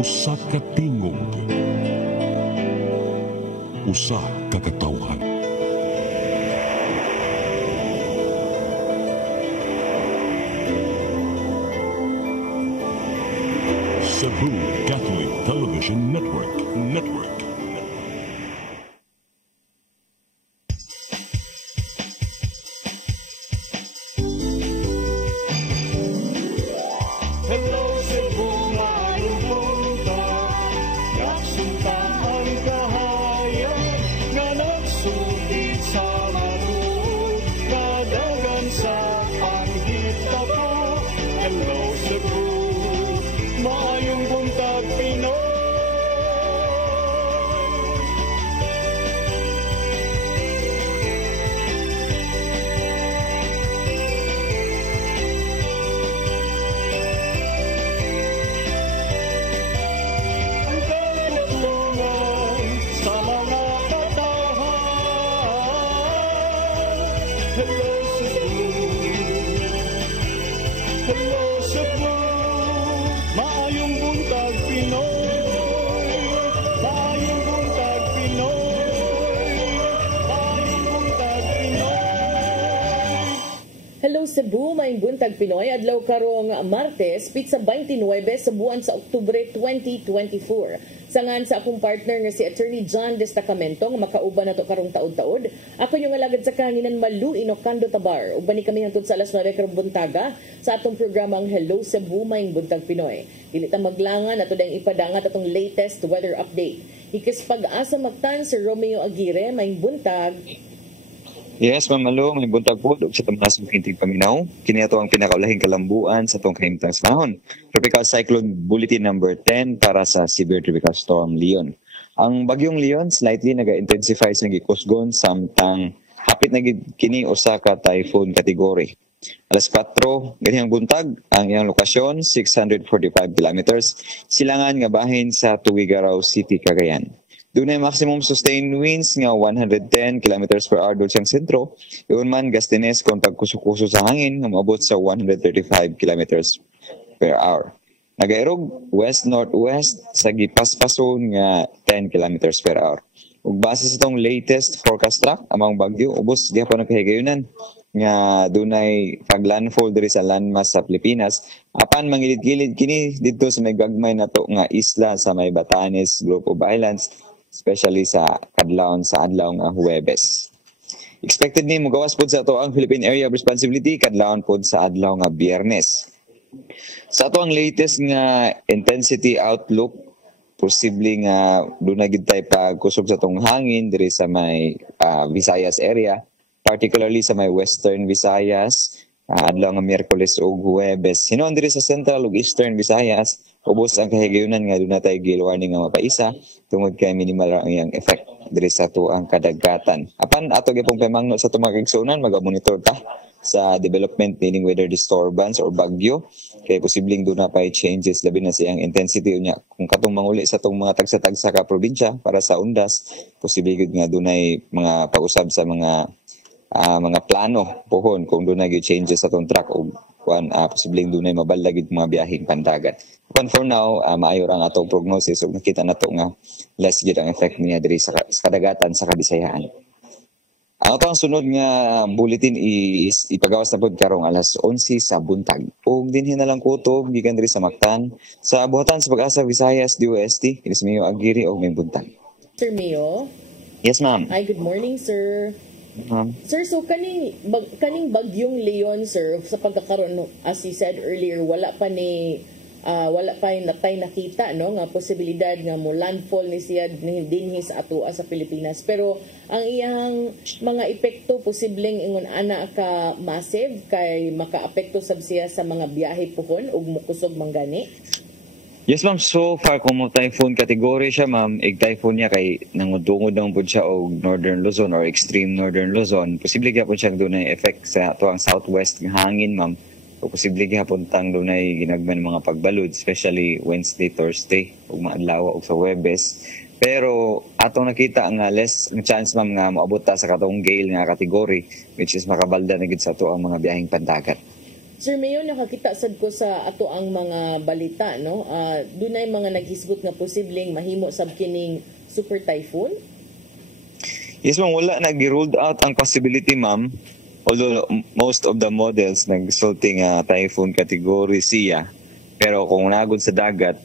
Usa ka tingog, usa ka katawhan. Cebu Catholic Television Network. Hello Cebu, maayong buntag, nagsuntaan kahayag, nga nagsulid sa maluod, nadagan sa panghitabo. Hello Cebu, maayong buntag Pinoy. Ang kaputulungan sa mga katawhan. Hello Cebu, hello Cebu, maayong buntag Pinoy, maayong buntag Pinoy, maayong buntag Pinoy. Hello Cebu, maayong buntag Pinoy. Adlaw karong Martes, pizza 29 sa buwan sa Oktubre 2024. Sangan sa akong partner nga si Attorney John Destacamento nga makauban nato karong taud-taud. Ako yung alagad sa kanginan Malu Inocando Tabar. Ubani kami hangtod sa alas 9 karong buntaga sa atong programang Hello Cebu, maayong buntag Pinoy. Dili ta maglangan ato dang ipadangat atong latest weather update. Ikis pag-asa magtan si Romeo Aguirre, maayong buntag. Yes, Ma'am Malu, may buntag po sa tamas makinting paminaw. Kini ato ang pinakaulahing kalambuan sa itong kahimtang panahon. Tropical Cyclone Bulletin number 10 para sa Severe Tropical Storm Leon. Ang bagyong Leon slightly naga-intensify sa gikusgon samtang hapit na kini usa ka typhoon category. Alas 4, ganihang buntag, ang iyang lokasyon 645 kilometers, silangan nga bahin sa Tuguegarao City, Cagayan. Dunay maximum sustained winds nga 110 km per hour dul siyang sentro. Iyon man gastines kung pagkuso-kuso sa hangin nga maabot sa 135 km per hour. Nagairog west-northwest sa gipaspason nga 10 km per hour. Ug base sa itong latest forecast track, amang bagyo ubos gihapon nagkahigayunan nga dunay paglandfall diri sa landmass sa Pilipinas. Apan mangilid-gilid kini didto sa may gagmay nato nga isla sa may Batanes Group of Islands, especially sa kadlawon sa adlaw nga Huwebes. Expected ni mugawas pod sa ato ang Philippine Area of Responsibility kadlawon pod sa adlaw nga Biyernes. Sa ato ang latest nga intensity outlook, posible nga dunay gid tay pagkusog sa tong hangin diri sa may Visayas area, particularly sa may Western Visayas, adlaw nga Miyerkules ug Huwebes. Hinuon diri sa Central ug Eastern Visayas, ubos ang kahigayunan nga dunay tay gale warning nga mapaisa tungod kay minimal ra ang iyang effect diri sa tuang kadagatan. Apan ato gyapon pamangno sa tumakig igsunan, maga-monitor ta sa development meaning weather disturbance or bagyo kay posibleng dunay pay changes labi na sa iyang intensity unya. Kung katong manguli sa tong mga tagsa-tagsa ka probinsya para sa undas, posible gid nga dunay mga pag-usab sa mga plano pohon kung dunay gyud changes sa tong track o posibleng dunay mabalagid mga biyaheng pandagat. But for now, maayo ra ang atong prognosis ug nakita nato nga less gyud ang effect niya diri sa kadagatan sa Kabisayaan. Ang atong sunod nga bulletin is ipagawas na pod karong alas 11 sa buntag. Ug dinhi na lang kutob gikan diri sa Mactan sa buhatan sa Pag-asa Visayas DOST, kinis Mio Aguirre og may buntag. Sir Mio? Yes, ma'am. Ay, good morning, sir. Sir, so kaning bagyong Leon, sir, sa pagkakaroon, as you said earlier, wala pa natay nakita no nga posibilidad nga mo landfall ni siya dinhi sa atua sa Pilipinas, pero ang iyang mga epekto posibleng ingon ana ka massive kay makaapekto sab siya sa mga biyahe pohon ug mukusog manggani. Yes, ma'am. So far, kung mo typhoon category siya, ma'am, typhoon niya kay nangudungod lang po siya o Northern Luzon or extreme Northern Luzon. Posible ka po siyang doon ay effect sa tuwang southwest ng hangin, ma'am. O posible ka po tang doon ay ginagman mga pagbalod, especially Wednesday, Thursday, o maadlaw o sa Huwebes. Pero atong nakita ang less ang chance, ma'am, nga maabot ta sa katong gale nga category, which is makabalda na gid sa tuwang mga biyaheng pandagat. Sir Mayo, nakakita sad ko sa ato ang mga balita, no? Dunay mga naghisgot nga posibleng mahimo sab kining super typhoon. Yes, ma'am. Wala nag-ruled out ang possibility, ma'am. Although most of the models nag-resulting typhoon category siya. Pero kung nagod sa dagat,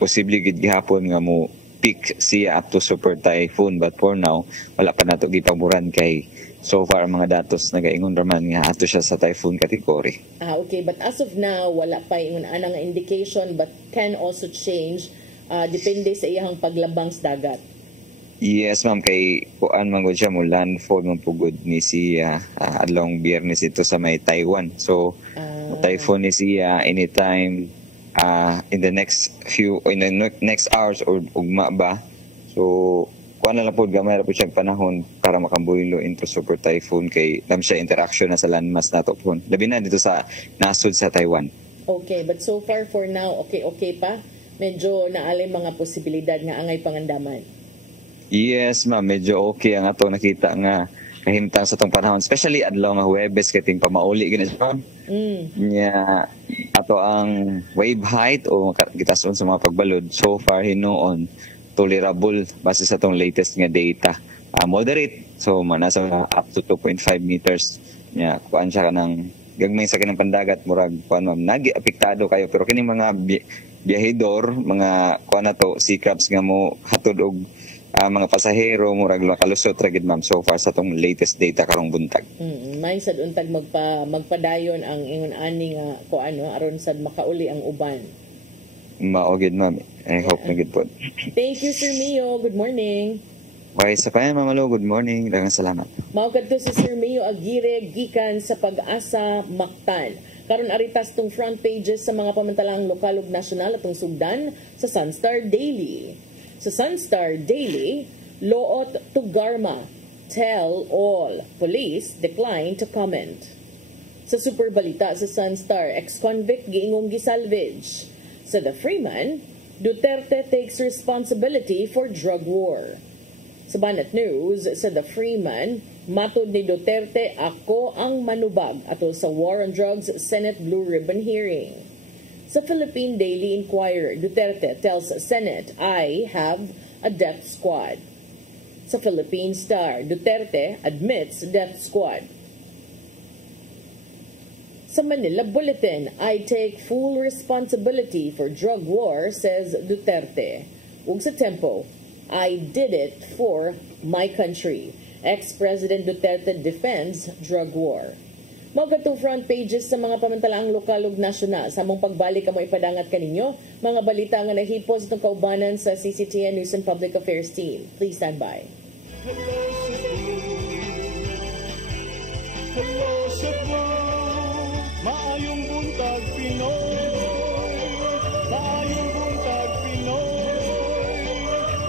posible gid gihapon nga mo peak siya up to super typhoon. But for now, wala pa nato gipamuran kay so far mga datos nagaingon raman nga ato siya sa typhoon category. Okay. But as of now, wala pa ingon anang indication but can also change depende sa iyang paglabang sa dagat. Yes, ma'am. Kay kuan man gud siya mo landfall man pugod ni siya adlong Biyernes ito sa may Taiwan. So, typhoon ni siya anytime in the next next hours or ugma ba. So, kuan na lang po gamay ra po siyang panahon para makambuylo into super typhoon kay lam siya interaction na sa landmass nato po. Labi na dito sa nasud sa Taiwan. Okay, but so far for now, okay pa? Medyo naalay mga posibilidad nga angay pangandaman. Yes, ma'am. Medyo okay ang ato nakita nga kahimtang sa tong panahon. Especially adlaw nga Huwebes kating pamauli gina siya. Nya ato ang wave height o gitason sa mga pagbalod so far hinuon tolerable base sa tong latest nga data. Moderate. So nasa up to 2.5 meters. Nya kuan siya kanang gagmay sa kanang pandagat murag kuan ma'am nagi apektado kayo pero kining mga biyahedor mga kuan nato sea crabs nga mo hatod og mga pasahero murag kalusot ra gid ma'am so far sa tong latest data karong buntag. May sad untag magpadayon ang ingon ani nga kuan aron sad makauli ang uban. Mao gid ma'am. I hope na gid po. Thank you Sir Mio. Good morning. Bye sa kanya Ma'am Malo. Good morning. Daghang salamat. Mao kadto si Sir Mio Aguirre gikan sa Pag-asa Mactan. Karon aritas tong front pages sa mga pamantalang lokal ug nasyonal atong sugdan sa Sunstar Daily. Sa Sunstar Daily, Loot Tugarma, tell all. Police decline to comment. Sa Super Balita sa Sunstar, ex-convict giingong gisalvage. Sa The Freeman, Duterte takes responsibility for drug war. Sa Banat News, sa The Freeman, matod ni Duterte, ako ang manubag atol sa War on Drugs Senate Blue Ribbon hearing. Sa Philippine Daily Inquirer, Duterte tells Senate, I have a death squad. Sa Philippine Star, Duterte admits death squad. Sa Manila Bulletin, I take full responsibility for drug war, says Duterte. Ug sa Tempo, I did it for my country. Ex-President Duterte defends drug war. Mao katong front pages sa mga pamantalaang lokal ug nasyonal. Sa among pagbalik amo ipadangat kaninyo mga balita nga nahipos ng kaubanan sa CCTN News and Public Affairs team. Please stand by. Hello Cebu, maayong buntag Pinoy, maayong buntag Pinoy,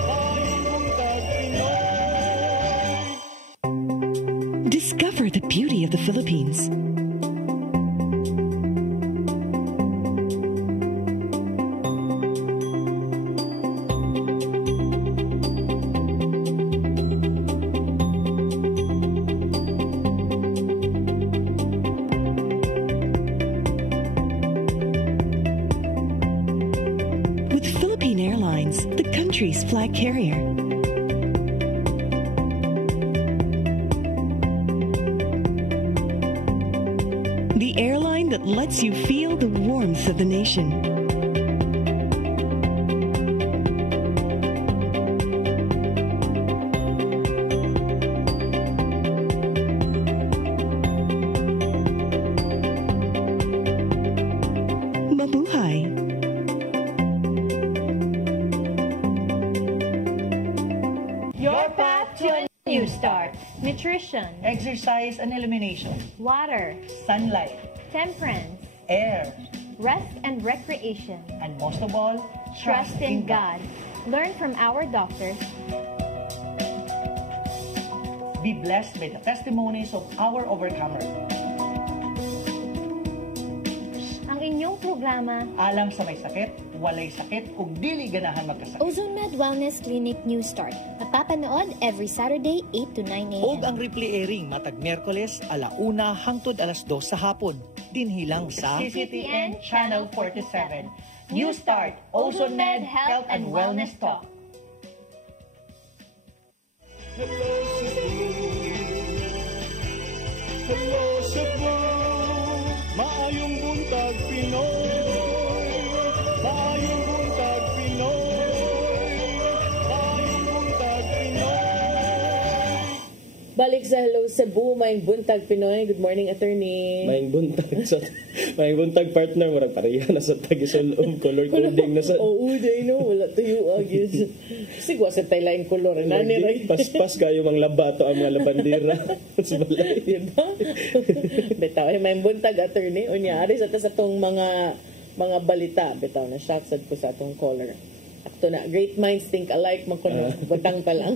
maayong buntag Pinoy. Discover the beauty of the Philippines. With Philippine Airlines, the country's flag carrier. The airline that lets you feel the warmth of the nation. Mabuhay! Your path to a new start. Nutrition, Exercise and elimination, water, sunlight, temperance, air, rest and recreation. and most of all, Trust in God. Learn from our doctors. Be blessed by the testimonies of our overcomer. Ang inyong programa, Alam sa may sakit, walay sakit, ug dili ganahan magkasakit. Ozone Med Wellness Clinic New Start. Napapanood every Saturday 8 to 9 a.m. Og ang replay airing matag Miyerkules 1:00 hangtod 2:00 sa hapon. dinhi lang sa CCTN Channel 47. New Start, OzonMed Health and Wellness Talk. Hello Cebu, hello Cebu, maayong buntag Pinoy, maayong buntag Pinoy, maayong buntag Pinoy. Balik sa Hello Cebu, Maayong Buntag Pinoy. Good morning, attorney. Maayong buntag partner mo pareha na sa tagisulom color coding na sa Oo, day no, wala tuyo agad. Sigwa sa taylaing color nani ray. paspas kayo mang laba to ang mga labandera sa balay. Diba? Bitaw ay Maayong Buntag, attorney. Unya ari sa tong mga balita. Bitaw na shock sad ko sa atong caller. Akto na, great minds think alike, magkuno, butang pa lang.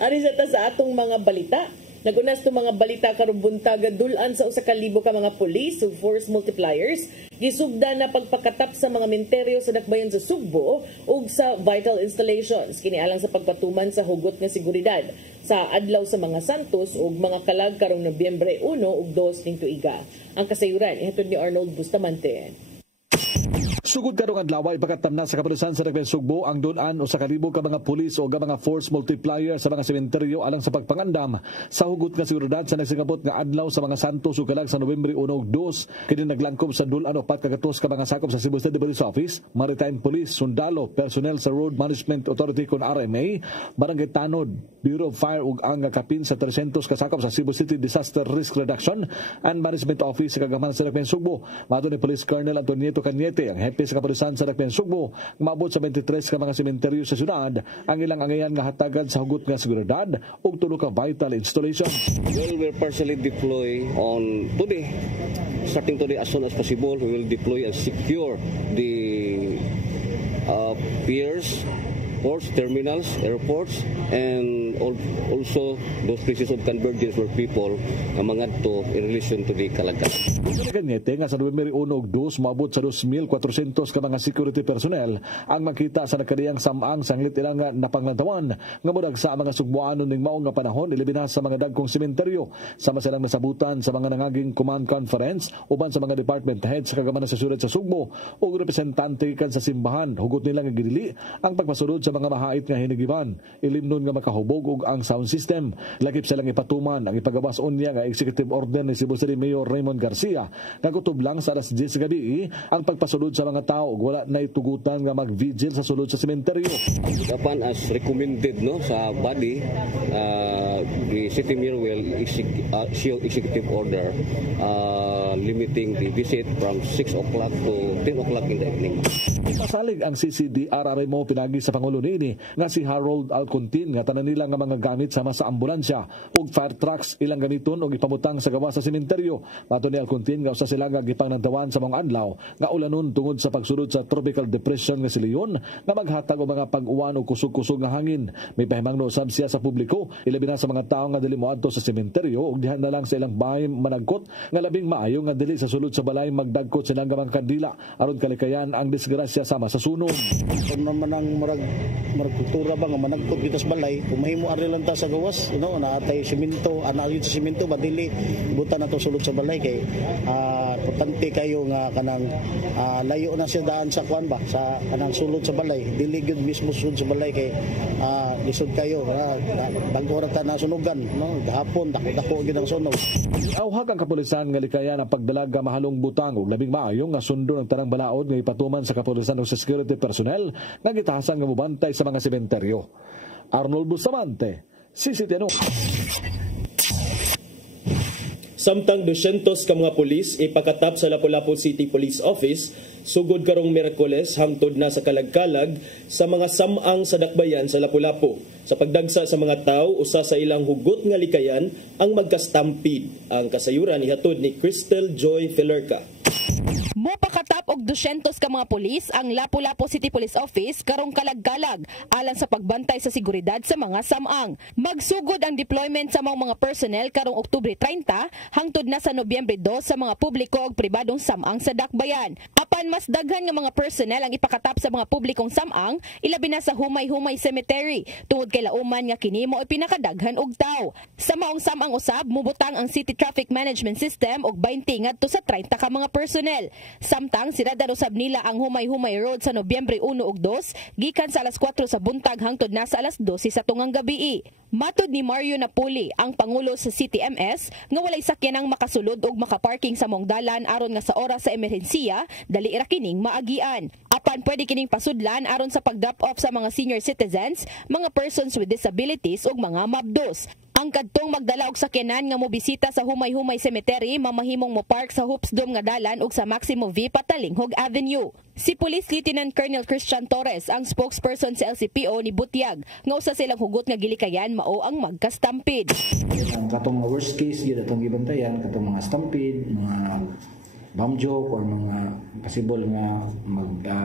Ari sa atong mga balita. Nagunas to mga balita karong buntag dulan sa 1,000 ka mga pulis ug force multipliers. Gisugda na pagpakatap sa mga menteryo sa dakbayan sa Sugbo ug sa vital installations. Kini alang sa pagpatuman sa hugot nga seguridad sa adlaw sa mga Santos ug mga kalag karong Nobyembre 1 ug 2 ning tuiga. Ang kasayuran ihatod ni Arnold Bustamante. Sugod karong adlaw ipakatam na sa kapulisan sa Dakbayan Sugbo ang dulan o sa kalibo ka mga pulis o mga force multiplier sa mga sementeryo alang sa pagpangandam sa hugot nga seguridad sa nagsingabot nga adlaw sa mga Santos ug kalag sa Nobyembre 1 ug 2 kini naglangkob sa dulan o patkatos ka mga sakop sa Cebu State Police Office, Maritime Police, sundalo, personnel sa Road Management Authority kon RMA, Barangay Tanod, Bureau of Fire ug ang kapin sa 300 kasakop sa Cebu City Disaster Risk Reduction and Management Office sa kagaman sa Dakbayan Sugbo. Mato ni Police Colonel Antonieto Cañete ang sa kapulisan sa Dakbayan Sugbo, maabot sa 23 ka mga sementeryo sa syudad ang ilang angayan nga hatagan sa hugot nga seguridad ug tulo ka vital installation. Well, we're partially deploy on today. Starting today as soon as possible, we will deploy and secure the piers, ports, terminals, airports, and also those places of convergence where people mangadto in relation to the Kalagan. Kanyete nga sa Nobyembre 1 ug 2 maabot sa 2,400 ka mga security personnel ang makita sa nakadiyang samang sanglit ilang napanglantawan nga mudag sa mga sugbuanon ning maong nga panahon ilibina sa mga dagkong sementeryo sama silang nasabutan sa mga nangaging command conference uban sa mga department heads sa kagamanan sa syudad sa Sugbo ug representante kan sa simbahan hugot nila nga gidili ang pagpasulod sa mga mahait nga hinigiban ilimnon nga makahubog ug ang sound system lakip silang ipatuman ang ipagawas unya nga executive order ni Cebu City Mayor Raymond Garcia nga kutob lang sa alas 10 gabi ang pagpasulod sa mga tao ug wala nay tugutan nga mag-vigil sa sulod sa sementeryo. Upon as recommended no sa body, the City Mayor will issue executive order limiting the visit from 6 o'clock to 10 o'clock in the evening. Pasalig ang CCDRRA mo pinagi sa Pangulo nini nga si Harold Alcontin nga tanan nila nga mga gamit sama sa ambulansya ug fire trucks ilang gamiton og ipamutang sa gawas sa sementeryo. Mato ni Alcontin nga usa sila nga gipangnantawan sa mga adlaw nga ulanon tungod sa pagsulod sa tropical depression nga si Leon nga maghatag og mga pag-uwan o kusog-kusog nga hangin. May pahimangno usab siya sa publiko ilabi na sa mga tawo nga dili moadto sa sementeryo ug dihan na lang sa ilang bahay managkot nga labing maayo nga dili sa sulod sa balay magdagkot sila nga mga kandila aron kalikayan ang disgrasya sama sa sunog. Kung naman ang marag kultura ba nga managkot kita sa balay, kung mahimo ari lang ta sa gawas, naatay simento, anayod sa simento ba dili ibutan nato sulod sa balay kay importante kayo nga kanang layo na siya daan sa kwan ba sa kanang sulod sa balay, dili gyud mismo sulod sa balay kay lisod kayo bago ra ta nasunugan gahapon dako gyud ang sunog. Awhag ang kapulisan nga likayan ang pagdalaga mahalong butang ug labing maayo nga sundo ng tanang balaod nga ipatuman sa kapulisan ug sa security personnel nga gitahasan nga mobantay sa mga sementeryo. Arnold Bustamante, CCTN. Samtang 200 ka mga pulis ipakatap sa Lapu-Lapu City Police Office sugod karong Miyerkules hangtod na sa kalagkalag sa mga samang sa dakbayan sa Lapu-Lapu. Sa pagdagsa sa mga tao, usa sa ilang hugot nga likayan ang magka-stampede. Ang kasayuran ihatod ni Crystal Joy Filerca. Mopakatap og 200 ka mga pulis ang Lapu-Lapu City Police Office karong kalag-kalag alang sa pagbantay sa seguridad sa mga samang. Magsugod ang deployment sa mga personnel karong Oktubre 30 hangtod na sa Nobyembre 2 sa mga publiko ug pribadong samang sa dakbayan. Apan mas daghan nga mga personnel ang ipakatap sa mga publikong samang, ilabi na sa Humay-Humay Cemetery tungod kay lauman nga kini mao pinakadaghan og tawo. Sa maong samang usab mubutang ang City Traffic Management System og 20 ngadto sa 30 ka mga personnel. Samtang siradan usab nila ang Humay-Humay Road sa Nobyembre 1 ug 2 gikan sa alas 4 sa buntag hangtod na sa alas 12 sa tungang gabi. Matud ni Mario Napoli, ang pangulo sa CTMS, nga walay sakyanang makasulod og makaparking sa mong dalan aron nga sa oras sa emerhensiya dali ra kining maagian. Apan pwede kining pasudlan aron sa pag-drop off sa mga senior citizens, mga persons with disabilities ug mga mabdos. Ang kadtong magdala og sakyanan nga mobisita sa Humay-Humay Cemetery mamahimong mo park sa Hoops Dome nga dalan ug sa Maximo V Patalinghog Avenue. Si Police Lieutenant Colonel Christian Torres, ang spokesperson sa LCPO ni Butiag, nga usa silang hugot nga gilikayan mao ang magka-stampede. Ang katong mga worst case yun atong gibantayan, katong mga stampede, mga bomb joke or mga possible nga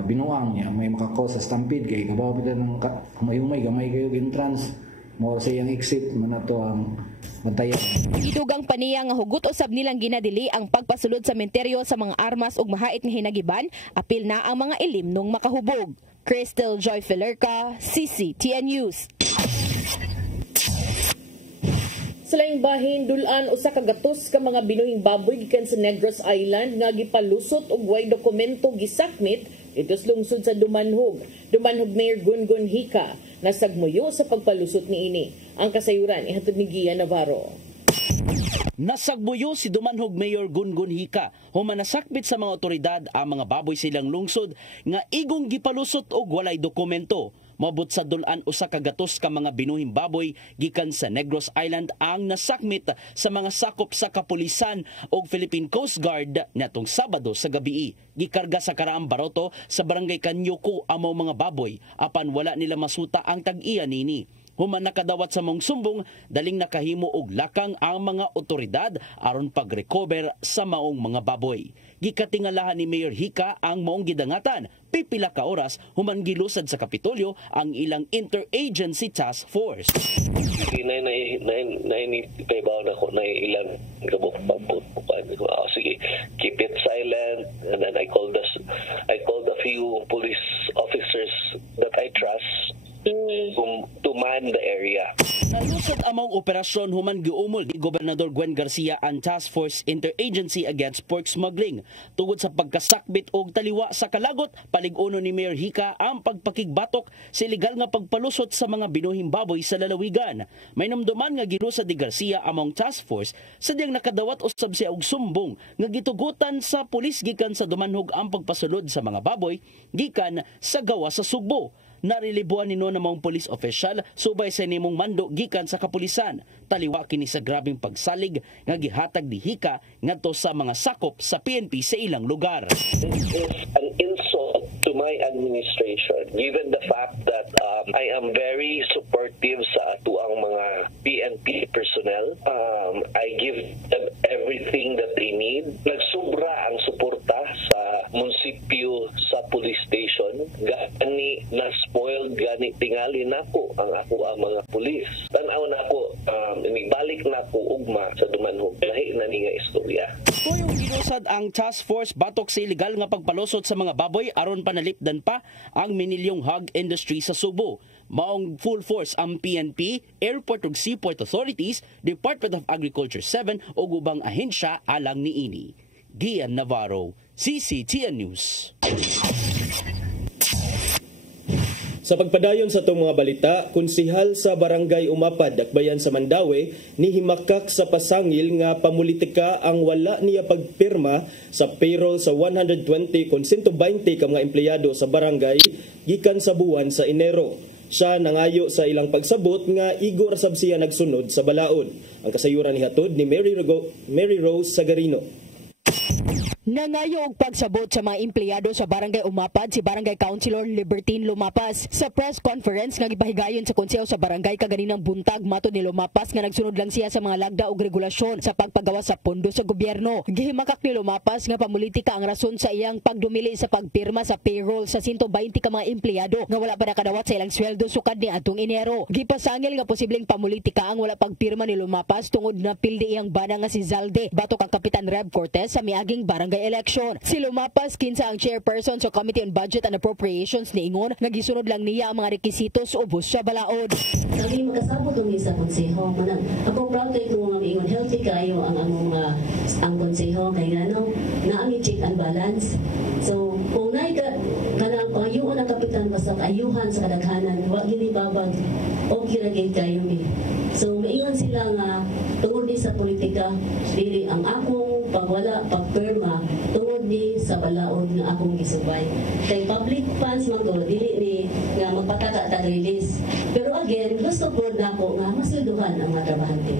binuang niya may makakos sa stampede kay kabaw pita ng Humay-Humay gamay kayo entrance. Mo sa iyang exit man ato ang bantayan. Idugang paniya nga hugot usab nilang ginadili ang pagpasulod sa sementeryo sa mga armas ug mahait nga hinagiban, apil na ang mga ilimnong makahubog. Crystal Joy Filerca, CCTN News. Sa laing bahin, dulan usa ka gatos ka mga binuhing baboy gikan sa Negros Island nga gipalusot og way dokumento gisakmit ito sa lungsod sa Dumanhog. Dumanhog Mayor Gungun Hika nasagmuyo sa pagpalusot niini. Ang kasayuran ihatod ni Gia Navarro. Nasagbuyo si Dumanhog Mayor Gungun Hika human nasakbit sa mga otoridad ang mga baboy silang lungsod nga igong gipalusot og walay dokumento. Mabot sa dulan usa ka gatos ka mga binuhing baboy gikan sa Negros Island ang nasakmit sa mga sakop sa kapulisan ug Philippine Coast Guard natong Sabado sa gabi. Gikarga sa karaang baroto sa barangay Kanyuko amaw mga baboy apan wala nila masuta ang tag-iya nini. Human nakadawat sa mong sumbong, daling nakahimo og lakang ang mga otoridad aron pag-recover sa maong mga baboy. Gikatingalahan ni Mayor Hika ang maong gidangatan, pipila ka oras human gilusad sa Kapitolyo ang ilang interagency task force. Naibaw na ko na ilang gabok pagpupukan ko. Sige, keep it silent, and then I called a few police officers that I trust to man the area. Nalusad among operasyon human giumol ni Gobernador Gwen Garcia ang Task Force Interagency Against Pork Smuggling tungod sa pagkasakbit og taliwa sa kalagot. Palig-uno ni Mayor Hika ang pagpakigbatok sa ilegal nga pagpalusot sa mga binuhing baboy sa lalawigan. May namduman nga gilusad ni Garcia among Task Force sadyang nakadawat usab siya og sumbong nga gitugutan sa pulis gikan sa Dumanhog ang pagpasulod sa mga baboy gikan sa gawa sa Sugbo. Narilibuan nino na mga police official subay sa nimong mando gikan sa kapulisan. Taliwa kini sa grabing pagsalig nga gihatag ni Hika ngadto sa mga sakop sa PNP sa ilang lugar. This is an insult to my administration given the fact that I am very supportive sa atuang mga PNP personnel. I give them everything that they need. Nagsubra ang suporta sa munisipyo sa police station. Gani na-spoiled, gani tingali na ko ang mga pulis. Tanaw na ko, inibalik na ko ugma sa Dumanhog. Lahi na ni nga istorya. Kuyong gilusad ang task force batok sa ilegal nga pagpalusot sa mga baboy aron panalipdan pa ang minilyong hog industry sa Subo. Maong full force ang PNP, Airport ug Seaport Authorities, Department of Agriculture 7 o ubang ahensya alang niini. Gian Navarro, CCTN News. Sa pagpadayon sa itong mga balita, konsihal sa Barangay Umapad, Dakbayan sa Mandaue, nihimakak sa pasangil nga pamulitika ang wala niya pagpirma sa payroll sa 120 kon 120 ka mga empleyado sa barangay gikan sa buwan sa Enero. Siya nangayo sa ilang pagsabot nga igo rasab siya nagsunod sa balaod. Ang kasayuran ni hatod ni Mary Rose Sagarino. Nangayo og pagsabot sa mga empleyado sa Barangay Umapad si Barangay Councilor Libertine Lumapas. Sa press conference nga gipahigayon sa konseho sa barangay kaganinang buntag, matud ni Lumapas nga nagsunod lang siya sa mga lagda ug regulasyon sa pagpagawa sa pondo sa gobyerno. Gihimakak ni Lumapas nga pamulitika ang rason sa iyang pagdumili sa pagpirma sa payroll sa 120 ka mga empleyado nga wala pa nakadawat sa ilang sweldo sukad ni atong Enero. Gipasangil nga posibleng pamulitika ang wala pagpirma ni Lumapas tungod na pildi iyang bana nga si Zalde batok ang Kapitan Reb Cortez sa miaging barangay election. Si Lumapas kinsa ang chairperson sa Committee on Budget and Appropriations ni ingon nga gisunod lang niya ang mga rekisitos ubos sa balaod. Kami magkasabot umi sa konseho. Ako proud kay kung mga ingon healthy kayo ang konseho kay ngano na ang check and balance. So kung naay ka kanang pangayuan ang kapitan basta ayuhan sa kadaghanan wa gini babag okay ra gid kayo mi. So maingon sila nga tungod ni sa politika dili ang akong pagwala pagperma tungod ni sa balaod nga akong gisubay. Kay public funds man go dili ni nga magpataka tag release. Pero again, gusto ko na ako nga masuduhan ang mga trabahante.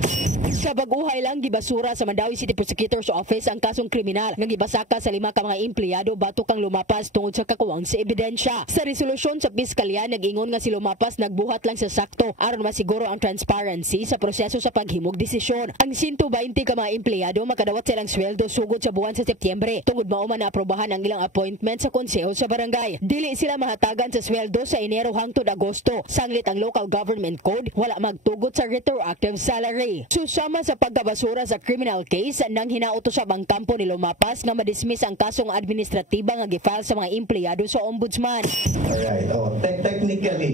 Sa baguhay lang gibasura sa Mandawi City Prosecutor's Office ang kasong kriminal nga gibasaka sa 5 ka mga empleyado batok kang Lumapas tungod sa kakuwang sa ebidensya. Sa resolusyon sa piskalya nag-ingon nga si Lumapas nagbuhat lang sa sakto aron masiguro ang transparency sa proseso sa paghimog desisyon. Ang 120 ka mga empleyado makadawat silang sweldo sugod sa buwan sa Setyembre tungod mao man naaprobahan ang ilang appointment sa konseho sa barangay. Dili sila mahatagan sa sweldo sa Enero hangtod Agosto. Sanglit ang Local Government Code wala magtugot sa retroactive salary. Susama sa pagkabasura sa criminal case nang hinautos ang kampo ni Lumapas nga madismiss ang kasong administratiba nga gifile sa mga empleyado sa ombudsman. Alright, technically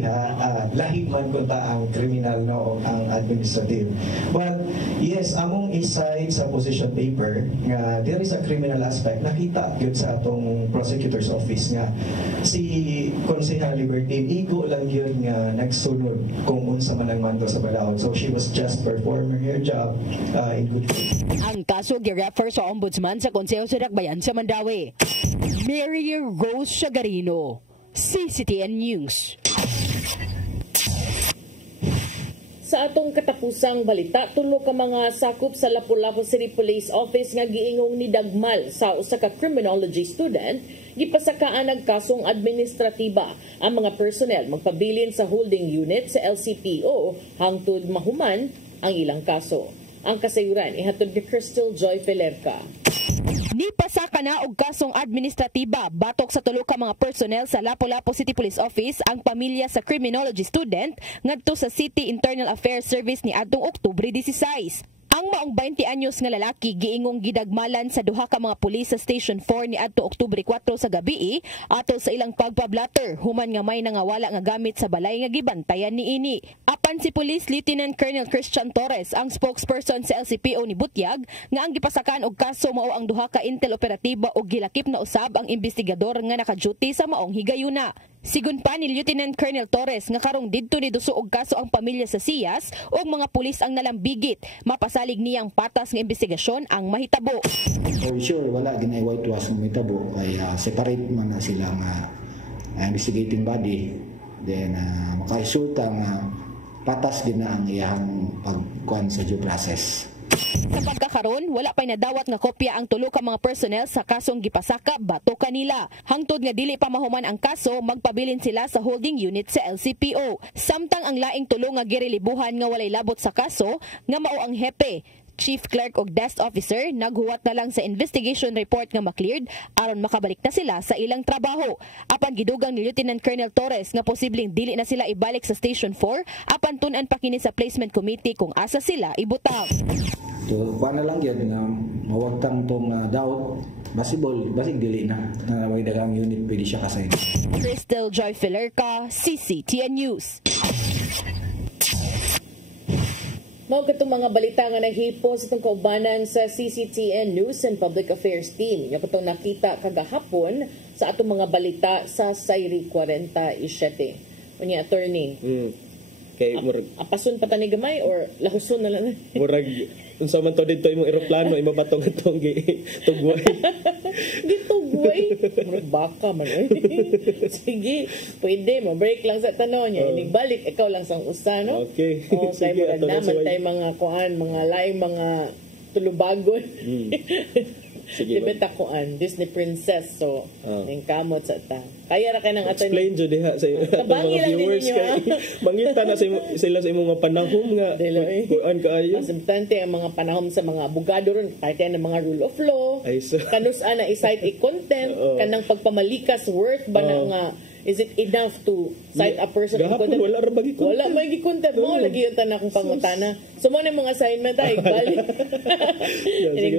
lahig man kunta ang criminal no ang administrative. But yes, among iside sa position paper nga there is a criminal aspect. Nakita gyud sa atong prosecutor's office nga si Konsehal Libertine igo lang gyud nga nagsunod kung unsa man ang mando sa balaod. So she was just performing her job in good faith. Ang kaso gi-refer sa ombudsman sa Konseho sa Dakbayan sa Mandawi. Mary Rose Shagarino, CCTN News. Sa atong katapusang balita, tulo ka mga sakop sa Lapu-Lapu City Police Office nga giingong ni Dagmal sa usa ka criminology student gipasakaan og kasong administratiba. Ang mga personnel magpabilin sa holding unit sa LCPO hangtod mahuman ang ilang kaso. Ang kasayuran ihatod ni Crystal Joy Felerca. Nipasaka na og kasong administratiba batok sa tulo ka mga personnel sa Lapu-Lapu City Police Office ang pamilya sa criminology student ngadto sa City Internal Affairs Service ni adtong Oktubre 16. Ang maong 20 anyos nga lalaki giingong gidagmalan sa duha ka mga pulis sa Station 4 ni adto Oktubre 4 sa gabii ato sa ilang pagpablatter human nga may nangawala nga gamit sa balay nga gibantayan niini. Apan si Police Lieutenant Colonel Christian Torres ang spokesperson sa LCPO ni Butyag nga ang gipasakan og kaso mao ang duha ka intel operatiba og gilakip na usab ang investigador nga naka-duty sa maong higayuna. Sigun pa ni Lieutenant Colonel Torres nga karong didto ni duso og kaso ang pamilya sa Siyas ug mga pulis ang nalambigit. Mapasalig niyang patas nga investigasyon ang mahitabo. For sure wala ginay whitewash ng mahitabo kay separate man na sila nga investigating body then makaisuta nga patas din na ang iyang pagkuan sa due process. Sa pagkakaron, wala pa'y nadawat nga kopya ang tulo ka mga personnel sa kasong gipasaka bato kanila. Hangtod nga dili pa mahuman ang kaso, magpabilin sila sa holding unit sa LCPO. Samtang ang laing tulo nga girelibuhan nga walay labot sa kaso, nga mao ang hepe, Chief Clerk og Desk Officer, naghuwat na lang sa investigation report nga makleared aron makabalik na sila sa ilang trabaho. Apan gidugang ni Lieutenant Colonel Torres nga posibleng dili na sila ibalik sa Station 4 apan tun-an pa kini sa placement committee kung asa sila ibutang. So, paano lang yun nga mawagtang tong doubt, basig dili na may dagang unit pwede siya kasayin. Crystal Joy Felerca, CCTN News. Mao katong mga balita nga nahipo sa itong kaubanan sa CCTN News and Public Affairs Team. Nga katong nakita kagahapon sa atong mga balita sa Sayri 47. Unya attorney. Kay apason pa tani gamay or lahuson na lang. Murag unsa man to dito imong eroplano imabatong atong tugway. Gitugway. Murag baka man. Sige, pwede mo break lang sa tanon niya. Igbalik ikaw lang sang usa no. Okay. Oh, say murag naman tay mga kuan, mga laing mga tulubagon. Sige, Di ba takuan, Disney princess, so, yung kamot sa ta. Kaya ra ka ng attorney. Explain dyan diha sa Tabangi mga lang din viewers ninyo, kay mangita na sila sa imong mga panahon nga kuan kaayo. Mas importante ang mga panahon sa mga abogado ron, kahit yan ang mga rule of law, kanus-an na i-cite i-content, kanang pagpamalikas worth ba na nga, is it enough to cite a person? Gahapon, wala ra bagi content. Wala bagi content mo, lagi yung tanak kong pangutana. So mo na yung mga assignment ay balik.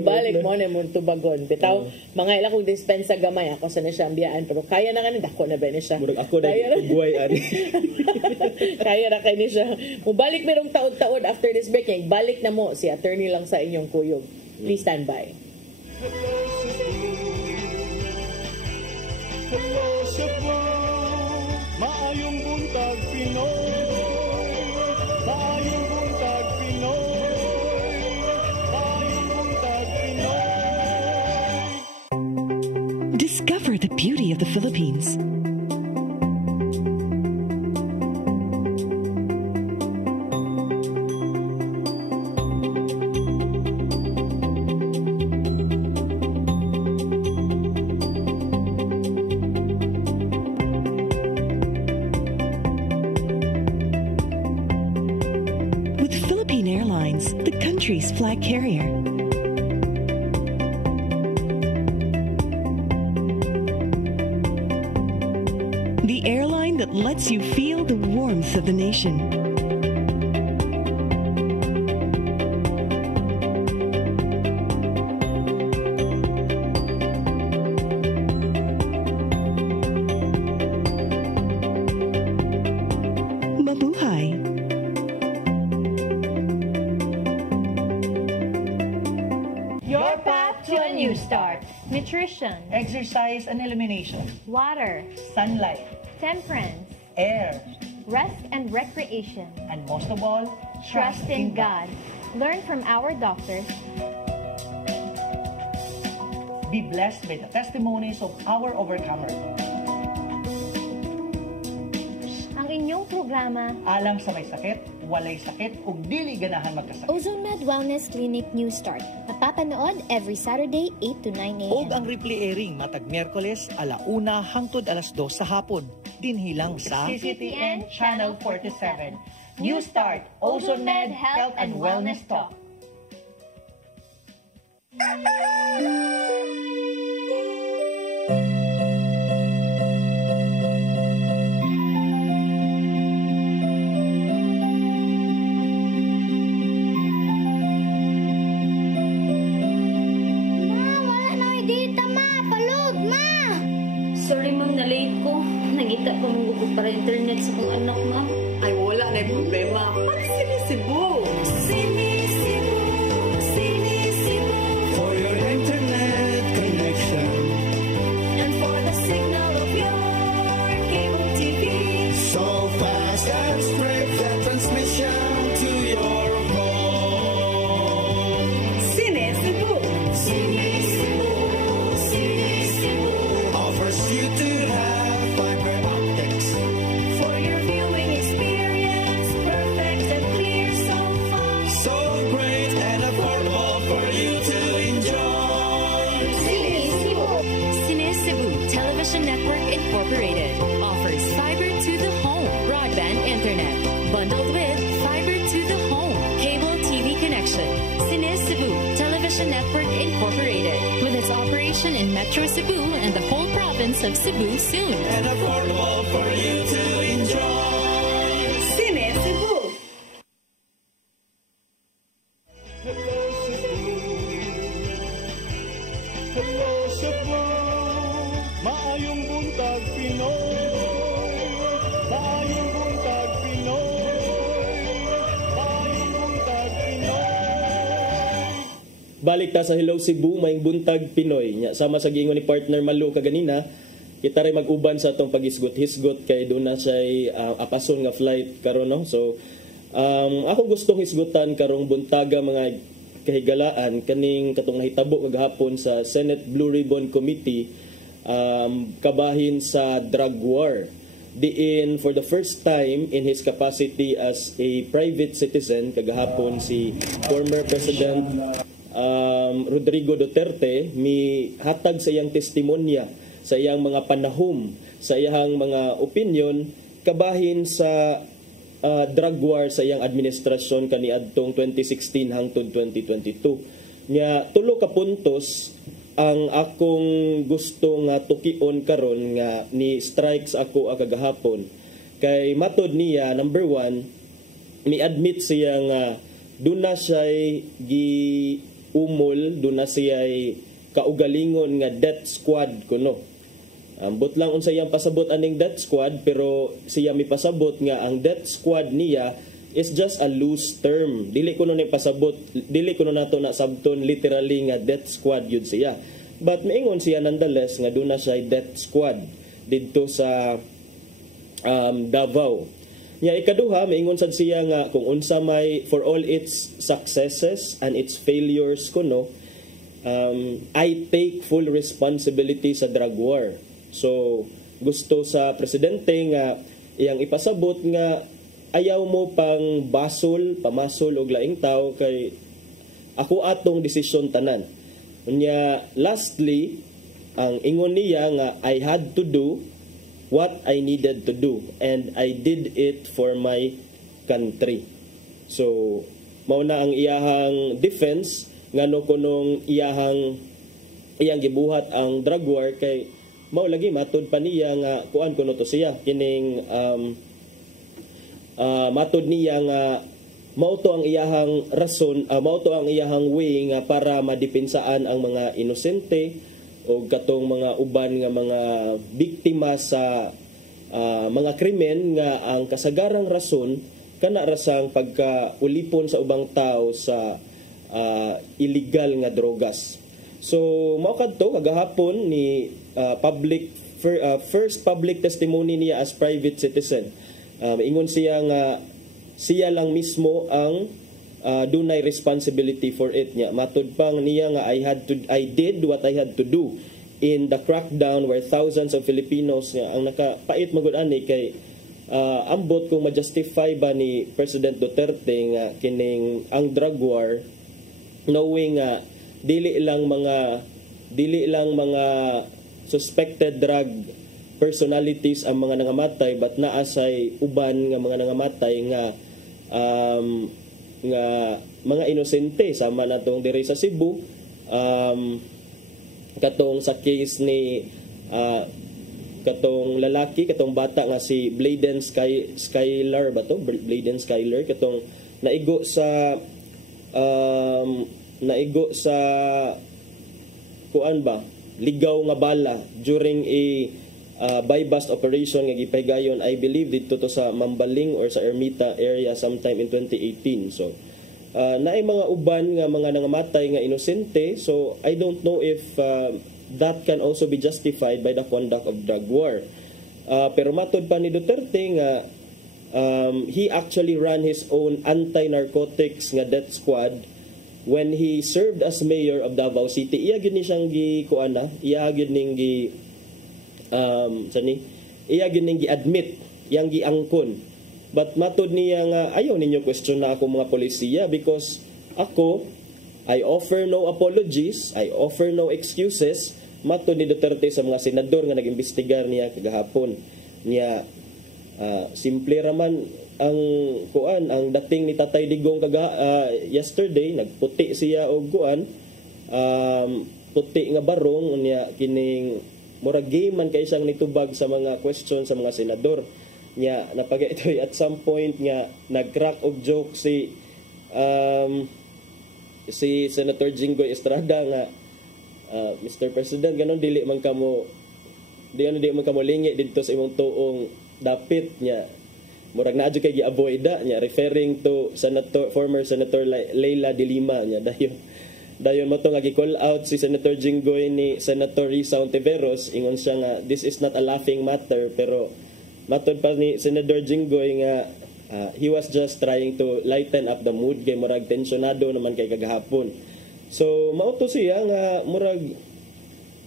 Balik mo na yung tubagon. Bitaw, mga ila kong dispensa gamay, ako sa na siya ambiyaan, pero kaya na kanina, ako na ba na siya. Ako na yung buhay, ani. Kaya na kayo siya. Mubalik merong taod-taod after this break, balik na mo si attorney lang sa inyong kuyog. Please stand by. Hello Cebu, maayong buntag Pinoy, maayong buntag Pinoy, maayong buntag Pinoy. Discover the beauty of the Philippines. Country's flag carrier. The airline that lets you feel the warmth of the nation. Nutrition, exercise and elimination, water, sunlight, temperance, air, rest and recreation, and most of all, trust in God. Learn from our doctors. Be blessed by the testimonies of our overcomers. Ang inyong programa, alang sa may sakit, walay sakit, ug dili ganahan magkasakit. Ozone Med Wellness Clinic News Start. Napapanood every Saturday 8 to 9 a.m. Og ang replay airing matag Miyerkules 1:00 hangtod 2:00 sa hapon. Dinhilang sa CCTN Channel 47. News Start, Ozone Med Health and Wellness Talk. Sorry ma'am, na-late ko. Nangita ko mong para internet sa kong anak ma'am. Ay wala na yung problema. Pag sinisibo. Sinisibo, sinisibo. For your internet connection. And for the signal of your cable TV. So fast and straight the transmission to your phone. Sinisibo. Sinisibo. Sinisibo. Offers you to have fiber optics. For your viewing experience, perfect and clear so far. So great and affordable for you to enjoy. Sinisibo. Sinisibo Television Network Incorporated offers fiber to the home broadband internet bundled with fiber to the home cable TV connection. Sinisibo Television Network Incorporated with its operation in Metro Cebu and the whole province of Cebu soon. And affordable for you to enjoy. Sinisibo. Hello Cebu. Hello Cebu. Maayong buntag Pinoy. Maayong buntag Pinoy. Maayong buntag Pinoy. Balik ta sa Hello Cebu, maing buntag Pinoy. Nya sama sa giingon ni partner Malu kaganina, kita rin mag-uban sa atong pag-hisgot-hisgot kay doon na siya apason nga flight karon no. So ako gustong hisgutan karong buntaga mga kahigalaan kaning katong nahitabo kagahapon sa Senate Blue Ribbon Committee kabahin sa drug war. Diin for the first time in his capacity as a private citizen kagahapon si former President Rodrigo Duterte mi hatag sa iyang testimonya, sa iyang mga panahom, sa iyang mga opinion kabahin sa drug war sa iyang administrasyon kaniadtong 2016 hangtod 2022. Nya tulo ka puntos ang akong gusto nga tukion karon nga ni strikes ako kagahapon. Kay matod niya, number 1, mi-admit siya nga duna siya'y giumol, duna siya'y kaugalingon nga death squad kuno. Ambot lang unsa iyang pasabot aning death squad, pero siya mi pasabot nga ang death squad niya is just a loose term. Dili ko ni pasabot, dili ko nato na sabton literally nga death squad yun siya. But maingon siya nonetheless nga duna siya death squad didto sa Davao. Nya ikaduha, maingon sad siya nga kung unsa may for all its successes and its failures kuno, I take full responsibility sa drug war. So gusto sa presidente nga iyang ipasabot nga ayaw mo pang pamasol og laing tao kay ako atong desisyon tanan. Unya lastly, ang ingon niya nga I had to do what I needed to do and I did it for my country. So mao na ang iyahang defense ngano kunong iyang gibuhat ang drug war kay mao lagi matud pa niya nga kuan kuno to siya kining matud niya nga mao to ang iyahang rason, mao to ang iyahang way nga para madipensaan ang mga inosente o katong mga uban nga mga biktima sa mga krimen nga ang kasagarang rason kana rasang pagkaulipon sa ubang tao sa illegal nga drogas. So mao kadto kagahapon ni first public testimony niya as private citizen. Ingon siya nga siya lang mismo ang dunay responsibility for it niya. Matud pang niya nga I did what I had to do in the crackdown where thousands of Filipinos nga ang nakapait magud ani kay ambot kung ma-justify ba ni President Duterte nga kining ang drug war, knowing nga dili lang mga suspected drug personalities ang mga nangamatay, but naasay uban nga mga nangamatay nga mga inosente sama natong diri sa Cebu, katong sa case ni katong lalaki, katong bata nga si Bladen Skylar ba to? Bladen Skylar katong naigo sa kuan ba? Ligaw nga bala during a buy-bust operation nga gipahigayon, I believe dito to sa Mambaling or sa Ermita area sometime in 2018. So naay mga uban nga mga nangamatay nga inosente. So I don't know if that can also be justified by the conduct of drug war. Pero matod pa ni Duterte nga he actually ran his own anti-narcotics nga death squad when he served as mayor of Davao City. Iya gyud ni siyang iya gyud ning iya gyud ning gi-admit, yang giangkon. But matod niya nga ayaw ninyo question na ako mga polisiya because ako, I offer no apologies, I offer no excuses. Matod ni Duterte sa mga senador nga nag-imbestigar niya kagahapon niya, simple raman ang dating ni Tatay Digong yesterday, nagputi siya og puti nga barong niya kining murag game man kay siyang nitubag sa mga question sa mga senador niya. Napagaytoy at some point nga nag-crack og joke si Senator Jinggoy Estrada nga Mr. President, ganon dili man kamo lingi dito sa imong tuong dapit niya. Murag naadyo kay gi-avoida niya, referring to former Senator Leila de Lima niya. Dayon mo to nga gi-call out si Senator Jinggoy ni Senator Risa Ontiveros, ingon siya nga this is not a laughing matter, pero matod pa ni Senator Jinggoy nga he was just trying to lighten up the mood kay murag tensionado naman kay kagahapon. So mao to siya nga murag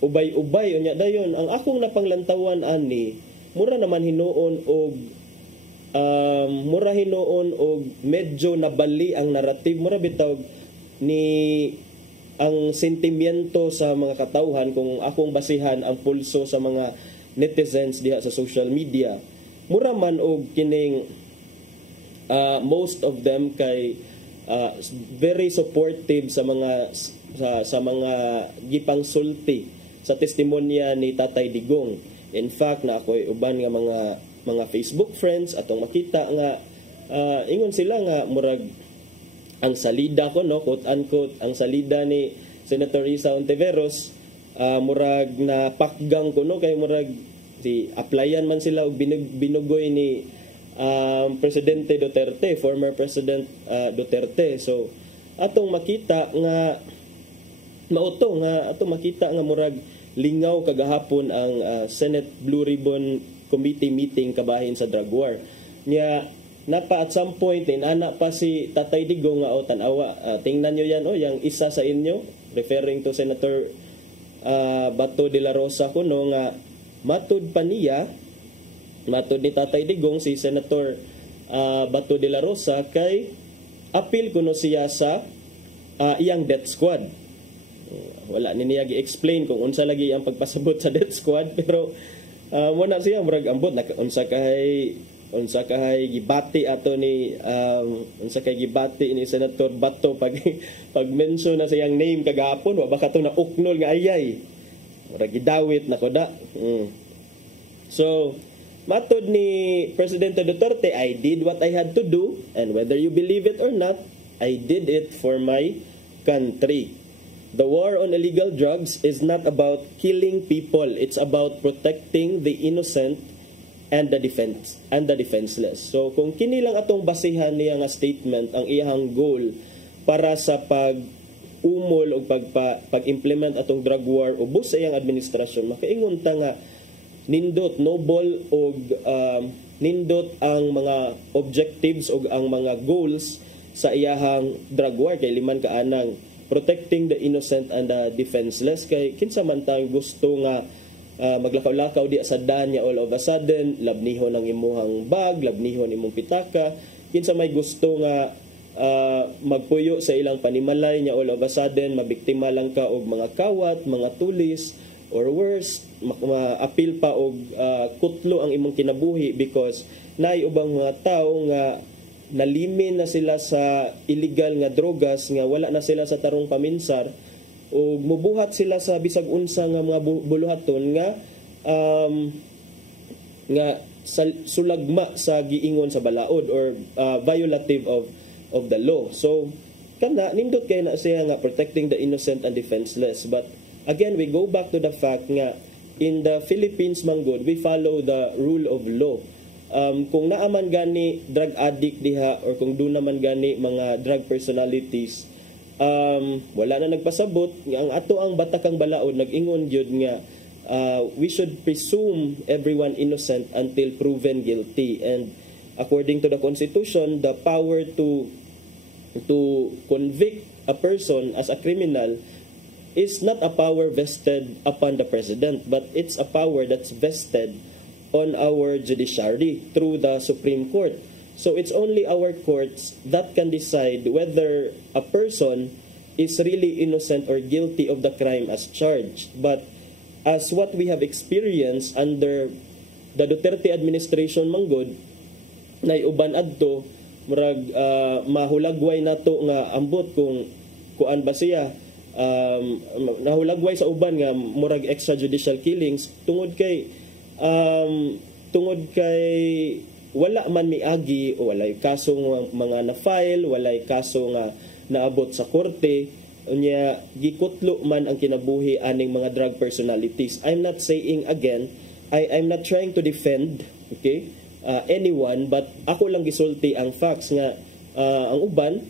ubay-ubay unya dayon. Ang akong napanglantawan ani mura naman hinuon og medyo nabali ang narrative, mura bitaw ni ang sentimiento sa mga katawhan, kung akong basihan ang pulso sa mga netizens diha sa social media, mura man og kining most of them kay very supportive sa mga gipangsulti sa testimonya ni Tatay Digong. In fact, na ako'y uban nga mga Facebook friends atong makita nga ingon sila nga murag ang salida ko, no, quote unquote, ang salida ni Senator Risa Ontiveros, murag na pakgang ko, no, kay murag applyan man sila og binugoy ni Presidente Duterte, former President Duterte. So atong makita nga murag lingaw kagahapon ang Senate Blue Ribbon Committee meeting kabahin sa drug war. Nya napa at some point inana pa si Tatay Digong nga tanawa, tingnan nyo yan, yung isa sa inyo, referring to Senator Bato de la Rosa kuno, nga matod ni Tatay Digong si Senator Bato de la Rosa kay appeal kuno siya sa iyang death squad. Wala ni niya gi-explain kung unsa lagi ang pagpasabot sa death squad, pero wala siya murag ambot na unsa kahay gibati ato ni gibati ni Senator Bato pag mention na siyang name kagahapon, wa baka to na uknol nga ayay murag gidawit na koda. So matod ni Presidente Duterte, I did what I had to do, and whether you believe it or not, I did it for my country. The war on illegal drugs is not about killing people, it's about protecting the innocent and the defenseless. So kung kini lang atong basihan niya nga statement ang iyang goal para sa pag-umol o pag-implement atong drug war ubos sa iyang administrasyon, makaingon ta nga nindot noble o nindot ang mga objectives o ang mga goals sa iyahang drug war, kay liman ka anang protecting the innocent and the defenseless. Kay kinsa man tang gusto nga maglakaw-lakaw di sa danya all of a sudden, labnihon ang imuhang bag, labnihon imong pitaka. Kinsa may gusto nga magpuyo sa ilang panimalay niya all of a sudden, mabiktima lang ka og mga kawat, mga tulis, or worse, ma-appeal pa og kutlo ang imong kinabuhi because naay ubang mga tao nga nalimin na sila sa illegal nga drogas, nga wala na sila sa tarong paminsar, o mubuhat sila sa bisag unsa nga mga buluhaton nga sulagma sa giingon sa balaod or violative of the law. So kana nindot kay na siya nga protecting the innocent and defenseless. But again, we go back to the fact nga in the Philippines manggod, we follow the rule of law. Kung naaman gani drug addict diha or kung doon naman gani mga drug personalities, wala na nagpasabot nga ang ato ang batakang balaod nag-ingon gyud nga we should presume everyone innocent until proven guilty. And according to the Constitution, the power to convict a person as a criminal is not a power vested upon the president, but it's a power that's vested on our judiciary through the Supreme Court. So it's only our courts that can decide whether a person is really innocent or guilty of the crime as charged. But as what we have experienced under the Duterte administration manggod, na uban adto murag mahulagway nato nga ambot kung kuan ba siya nahulagway sa uban nga murag extrajudicial killings tungod kay wala man miagi o walay kaso mga na-file, walay kaso nga naabot sa korte, unya gikutlo man ang kinabuhi aning mga drug personalities. I'm not saying again, I'm not trying to defend anyone, but ako lang gisulti ang facts nga ang uban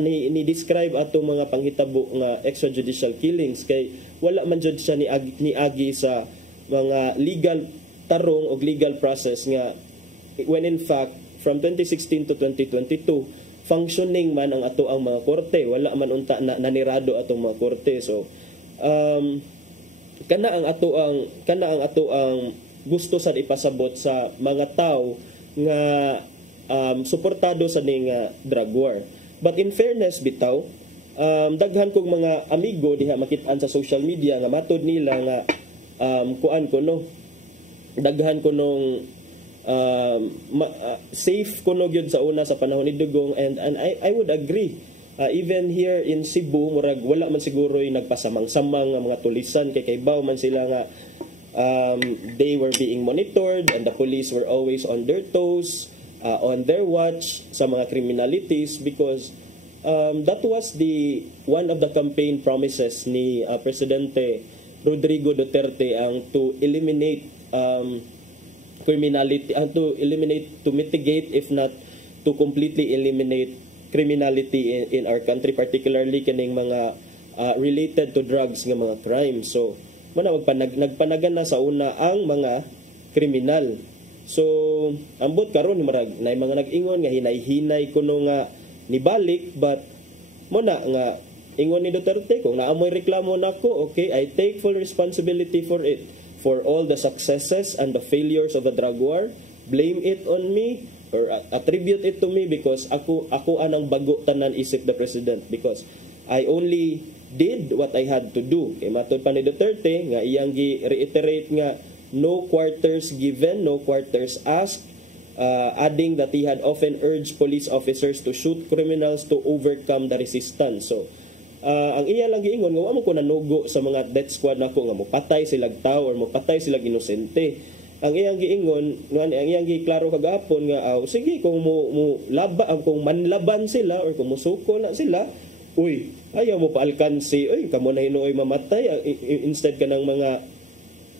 ni-describe ato mga panghitabo nga extrajudicial killings kay wala man jud siya niagi sa mga legal tarong o legal process nga when in fact from 2016 to 2022 functioning man ang ato ang mga korte, wala man unta na nanirado atong mga korte. So kana ang ato ang gusto sad ipasabot sa mga tao nga suportado sa ning drug war. But in fairness bitaw, daghan kong mga amigo diha makit-an sa social media nga matod nila nga kuan ko no, daghan ko nung safe kuno gyud sa una sa panahon ni Dugong, and I would agree. Even here in Cebu, murag wala man siguro yung nagpasamang-samang nga mga tulisan kay kaybaw man sila nga they were being monitored and the police were always on their toes, on their watch sa mga criminalities, because that was the one of the campaign promises ni Presidente Rodrigo Duterte, ang to eliminate criminality, to mitigate if not to completely eliminate criminality in our country, particularly kining mga related to drugs nga mga crime. So muna nagpanagan na sa una ang mga kriminal. So ambot karon marag na mga nag-ingon nga hinay-hinay kuno nga nibalik, but muna nga ingon ni Duterte, kung naamoy reklamo nako, okay, I take full responsibility for it, for all the successes and the failures of the drug war. Blame it on me or attribute it to me, because ako anang bago tanan isip the president, because I only did what I had to do. Kay matod pa ni Duterte nga iyang gi-reiterate nga no quarters given, no quarters asked, adding that he had often urged police officers to shoot criminals to overcome the resistance. So ang iya lang giingon nga wa mo ko nanugo sa mga death squad nako nga mopatay silang tao or mopatay silang inosente. Ang iyang giingon, ang iyang giklaro kagapon nga sige kung kung manlaban sila or kung musuko na sila, uy, ayaw mo paalkansi, uy, kamo na hinuoy mamatay, instead ka ng mga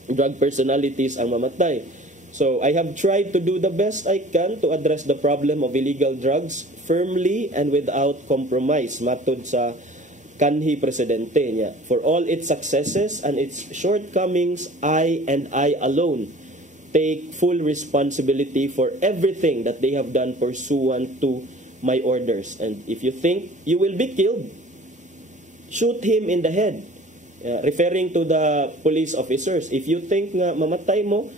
drug personalities ang mamatay. So I have tried to do the best I can to address the problem of illegal drugs firmly and without compromise, matod sa kanhi presidente niya. For all its successes and its shortcomings, I and I alone take full responsibility for everything that they have done pursuant to my orders. And if you think you will be killed, shoot him in the head. Referring to the police officers, if you think nga mamatay mo,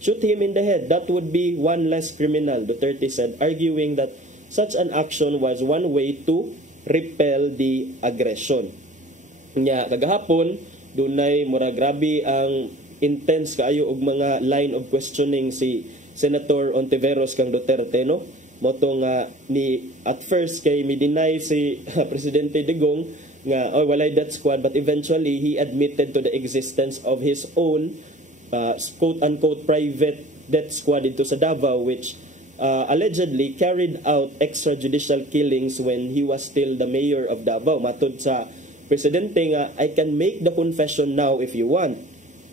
shoot him in the head. That would be one less criminal, Duterte said, arguing that such an action was one way to repel the aggression. Nya kagahapon dunay mura grabe ang intense kaayo og mga line of questioning si Senator Ontiveros kang Duterte, no? Moto nga ni at first kay mi-deny si Presidente Digong nga walay death squad, but eventually he admitted to the existence of his own quote-unquote private death squad dito sa Davao, which allegedly carried out extrajudicial killings when he was still the mayor of Davao. Matod sa Presidente nga, I can make the confession now if you want.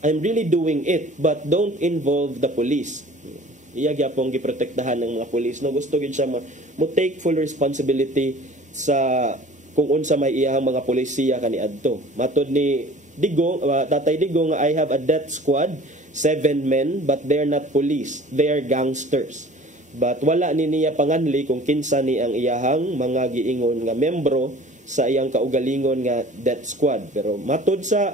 I'm really doing it, but don't involve the police. Iya gyapon giprotektahan ng mga police. No, gusto gid siya mo take full responsibility sa kung unsa may iyang mga polisiya kaniadto. Matod ni Digong, Tatay Digong, I have a death squad, 7 men, but they're not police. They are gangsters. But wala ni niya panganli kung kinsa ni ang iyahang mga giingon nga membro sa iyang kaugalingon nga death squad. Pero matod sa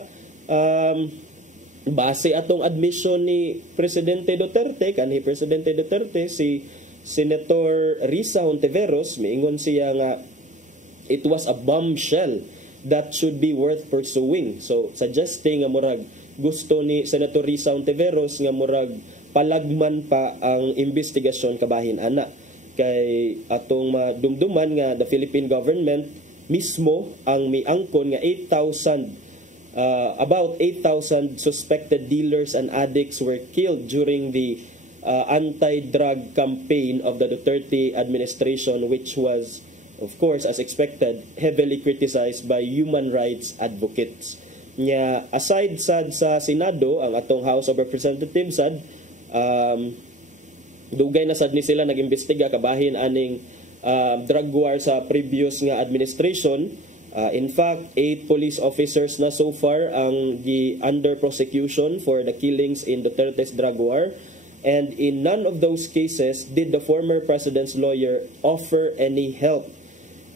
base atong admission ni Presidente Duterte, kanhi Presidente Duterte, si Senator Risa Hontiveros, miingon siya nga it was a bombshell that should be worth pursuing. So suggesting nga murag gusto ni Senator Risa Hontiveros nga murag palagman pa ang investigasyon kabahin ana. Kay atong madumduman nga the Philippine government mismo ang miangkon nga about 8,000 suspected dealers and addicts were killed during the anti-drug campaign of the Duterte administration, which was, of course, as expected, heavily criticized by human rights advocates. Nya, aside sad sa Senado, ang atong House of Representatives sad, dugay na sad ni sila nag-imbestiga kabahin aning drug war sa previous nga administration. In fact, 8 police officers na so far ang under prosecution for the killings in Duterte's drug war. And in none of those cases did the former president's lawyer offer any help.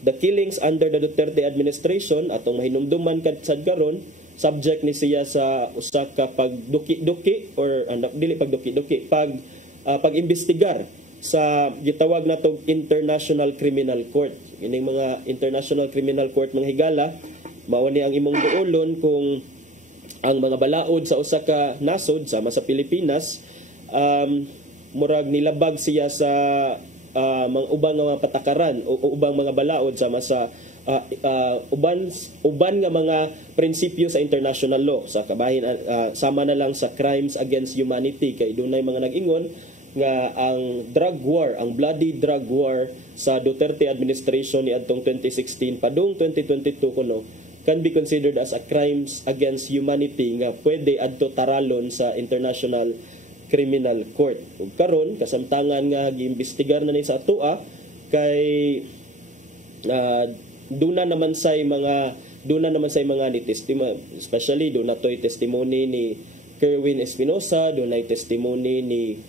The killings under the Duterte administration, atong mahinumduman sad karon, subject ni siya sa usa ka pagduki-duki or dili pagduki-duki, pag-imbestigar sa gitawag natong International Criminal Court. Ining mga International Criminal Court mga higala, mao ni ang imong duolon kung ang mga balaod sa usa ka nasod sama sa Pilipinas murag nilabag siya sa mga ubang nga mga patakaran o ubang mga balaod sama sa uban nga mga prinsipyo sa international law sa kabahin sama na lang sa crimes against humanity kay dunay mga nag-ingon nga ang drug war, ang bloody drug war sa Duterte administration ni adtong 2016 padung 2022 kuno can be considered as a crimes against humanity nga pwede adto taralon sa International Criminal Court. Ug karon kasamtangan nga giimbestigar na ni sa atua kay duna naman say mga ni testimony, especially do natoy testimony ni Kerwin Espinosa, dunay testimony ni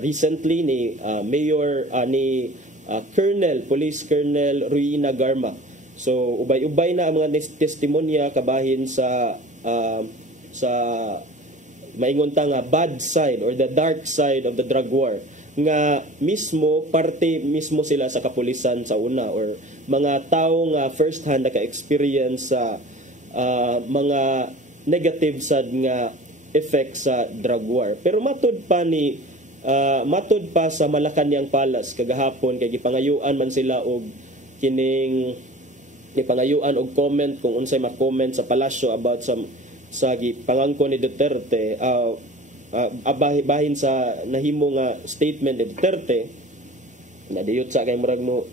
recently ni Mayor ni Police Colonel Ruina Garma. So ubay-ubay na ang mga testimonya kabahin sa maingon ta nga bad side or the dark side of the drug war nga parte mismo sila sa kapulisan sa una or mga tao nga first hand naka-experience sa mga negative sad nga effects sa drug war. Pero matud pa sa Malacañang Palace kagahapon kay gipangayuan man sila og kining gipangayuan og comment kung unsay ma-comment sa palasyo about sa gipangangko ni Duterte bahin sa nahimo nga statement ni Duterte na diyot sa kay murag mo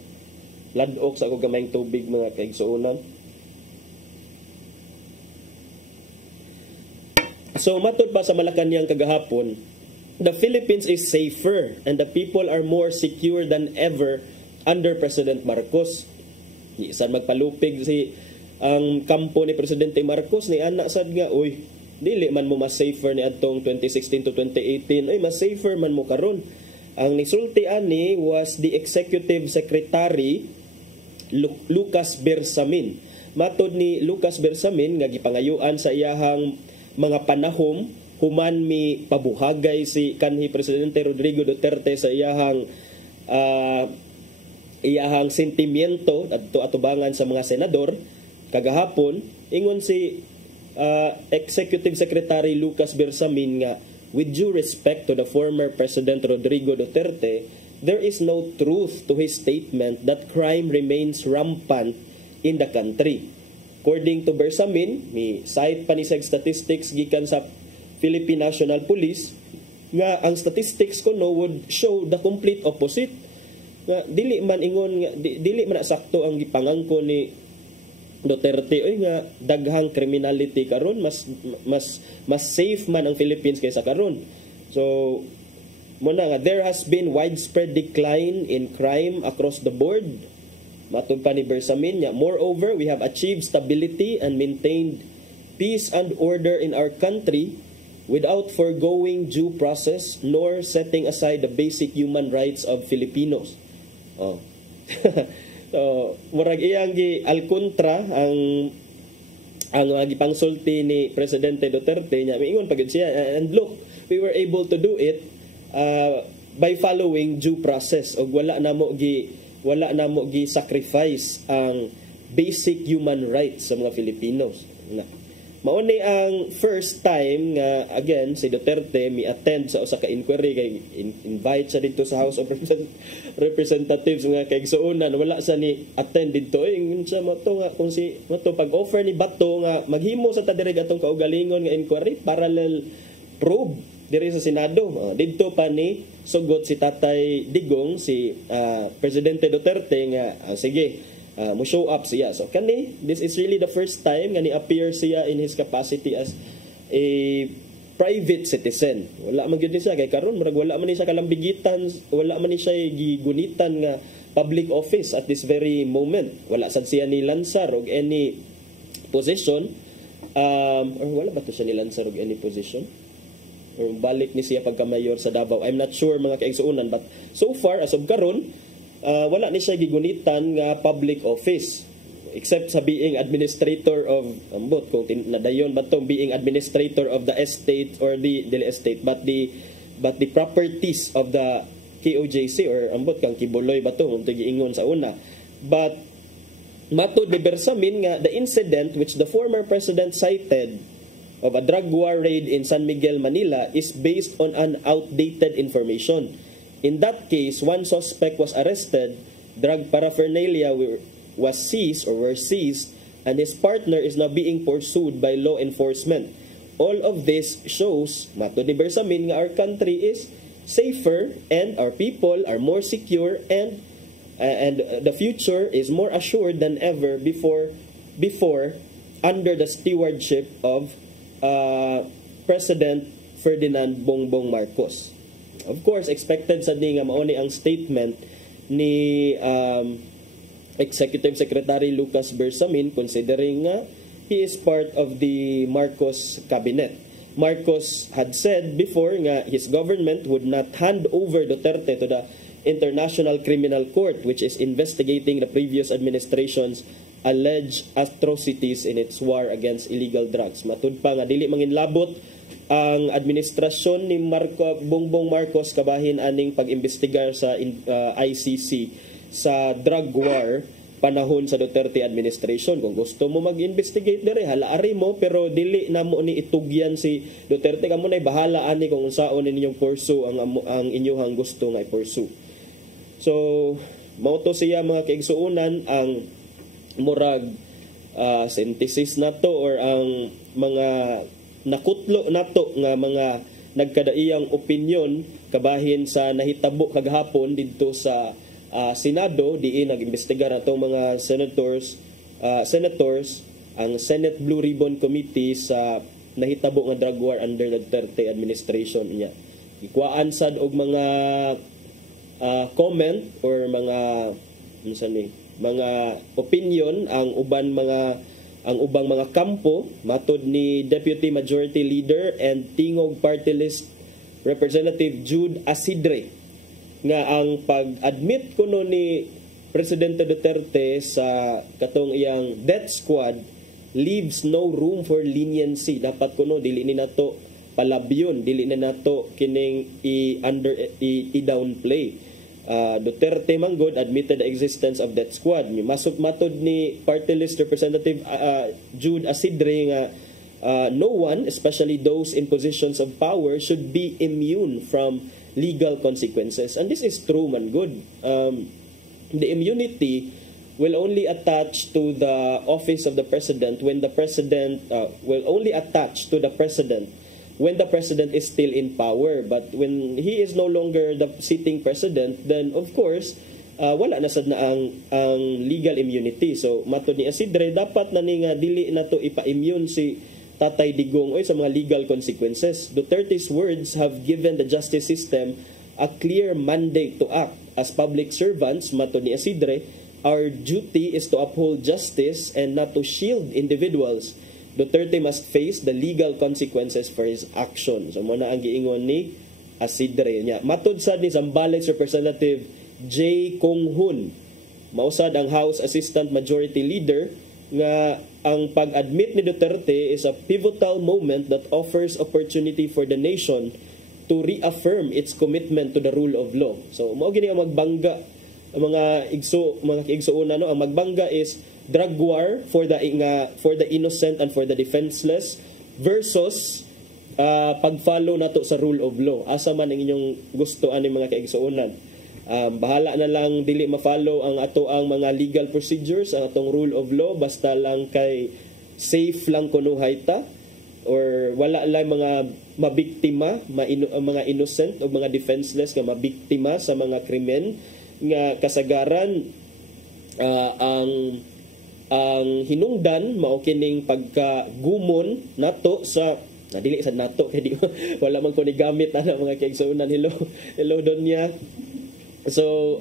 ladok sa ako gamayng tubig mga kaigsuonan. So matud pa sa Malacañang kagahapon, the Philippines is safer and the people are more secure than ever under President Marcos. Isan magpalupig ang kampo ni Presidente Marcos ni anak sad nga oy dili man mo mas safer ni adtong 2016 to 2018 ay mas safer man mo karon. Ang nisulti ani was the Executive Secretary Lucas Bersamin. Matod ni Lucas Bersamin nga gipangayuan sa iyahang mga panahom human mi pabuhagay si kanhi Presidente Rodrigo Duterte sa iyahang sentimiento adto atubangan sa mga senador kagahapon ingon si Executive Secretary Lucas Bersamin nga with due respect to the former President Rodrigo Duterte, there is no truth to his statement that crime remains rampant in the country. According to Bersamin, may cite pa ni sa statistics gikan sa Philippine National Police nga ang statistics kuno would show the complete opposite. Nga dili man sakto ang gipangangko ni Duterte oy nga daghang criminality karon mas safe man ang Philippines kaysa karon. So muna nga there has been widespread decline in crime across the board. Matud pa ni Bersamin nga moreover we have achieved stability and maintained peace and order in our country without foregoing due process nor setting aside the basic human rights of Filipinos. So, murag iyang gi al kontra ang gipangsulti ni Presidente Duterte nya miingon pagid siya and look we were able to do it by following due process og wala na mo gi sacrifice ang basic human rights sa mga Filipinos. Mao ni ang first time nga again si Duterte mi-attend sa usa ka inquiry kay invite sa dito sa House of Representatives nga kay igsuonan wala sa ni attend dito sa moto nga kung si moto pag-offer ni Bato nga maghimo sa ta diri atong kaugalingon nga inquiry parallel probe diri sa Senado. Didto pa ni sugot si Tatay Digong si Presidente Duterte nga sige mo show up siya. So this is really the first time nga ni-appear siya in his capacity as a private citizen. Wala man gyud siya kay karon murag wala man ni siya kalambigitan, wala man ni siya gigunitan nga public office at this very moment. Wala sad siya ni lansar og any position or wala ba to siya ni lansar og any position? Or balik ni siya pagka mayor sa Davao. I'm not sure mga kaigsuonan but so far as of karon wala ni siya gigunitan nga public office except sa being administrator of kung nadayon ba tong being administrator of the estate or the estate but the but the properties of the KOJC or ambot kang kibuloy ba to kung giingon sa una. But matod ni Bersamin nga the incident which the former president cited of a drug war raid in San Miguel, Manila is based on an outdated information. In that case, one suspect was arrested, drug paraphernalia were seized, and his partner is now being pursued by law enforcement. All of this shows, matod ni Bersamin, nga our country is safer and our people are more secure and the future is more assured than ever before under the stewardship of President Ferdinand Bongbong Marcos. Of course, expected sa nga mauni ang statement ni Executive Secretary Lucas Bersamin considering nga he is part of the Marcos cabinet. Marcos had said before nga his government would not hand over Duterte to the International Criminal Court, which is investigating the previous administration's alleged atrocities in its war against illegal drugs. Matud pa nga dili manginlabot ang administrasyon ni Bongbong Marcos kabahin aning pag-imbestigar sa ICC sa drug war panahon sa Duterte administration. Kung gusto mo mag-investigate dire, halaari mo, pero dili na mo ni itugyan si Duterte. Kamo na'y bahala ani kung unsaon ninyong pursue ang inyong gusto nga i-pursue. So, mauto siya mga kaigsuunan ang murag synthesis nato or ang mga nakutlo nato nga mga nagkadaiyang opinyon kabahin sa nahitabo kaghapon didto sa Senado diin nag-imbestigar atong mga senators ang Senate Blue Ribbon Committee sa nahitabo nga drug war under the Duterte administration niya. Ikuan sad og mga comment or mga opinion ang ubang mga kampo matod ni Deputy Majority Leader and Tingog Party List Representative Jude Asidre nga ang pag-admit kuno ni Presidente Duterte sa katong iyang death squad leaves no room for leniency. Dapat kuno dili ni nato palabyon, dili na nato kining i-downplay. Duterte manggod admitted the existence of that squad. Masuk matod ni Party List Representative Jude Asidre nga no one, especially those in positions of power, should be immune from legal consequences. And this is true man good. The immunity will only attach to the office of the president when the president will only attach to the president when the president is still in power. But when he is no longer the sitting president, then of course, wala na sad na ang legal immunity. So, matod ni Asidre, dapat na ni nga dili na to ipa-immune si Tatay Digong sa mga legal consequences. Duterte's words have given the justice system a clear mandate to act. As public servants, matod ni Asidre, our duty is to uphold justice and not to shield individuals. Duterte must face the legal consequences for his actions. So, muna ang giingon ni Asidre niya. Matod sad ni Zambales Representative J. Kong Hun, mausad ang House Assistant Majority Leader, nga ang pag-admit ni Duterte is a pivotal moment that offers opportunity for the nation to reaffirm its commitment to the rule of law. So, mao gini ang magbangga ang mga igsuuna no, ang magbangga is drug war for the innocent and for the defenseless versus pag-follow nato sa rule of law. Asa man ang inyong gusto ani mga kaigsuunan. Bahala na lang dili ma-follow ang ang mga legal procedures, ang atong rule of law, basta lang kay safe lang kuno hayta or wala lang mga mabiktima, mga innocent o mga defenseless nga mabiktima sa mga krimen nga kasagaran. Ang hinungdan mao kining pagkagumon nato sa dili sa nato kay di wala man ko ni gamit ana mga kaigsuunan. Hello Donya. So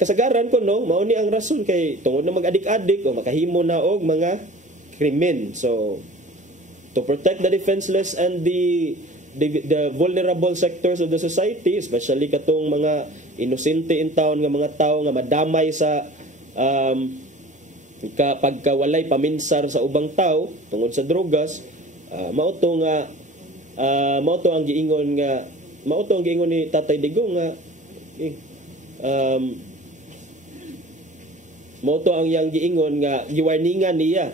kasagaran ko no mao ni ang rason kay tungod na mag-adik-adik o makahimo na og mga krimen. So to protect the defenseless and the vulnerable sectors of the society, especially katong mga inosente in town nga mga tao nga madamay sa pagkawalay paminsar sa ubang tao tungod sa drogas, mao to nga mao to ang giingon ni Tatay Digong nga mao to ang yang giingon nga giwarningan niya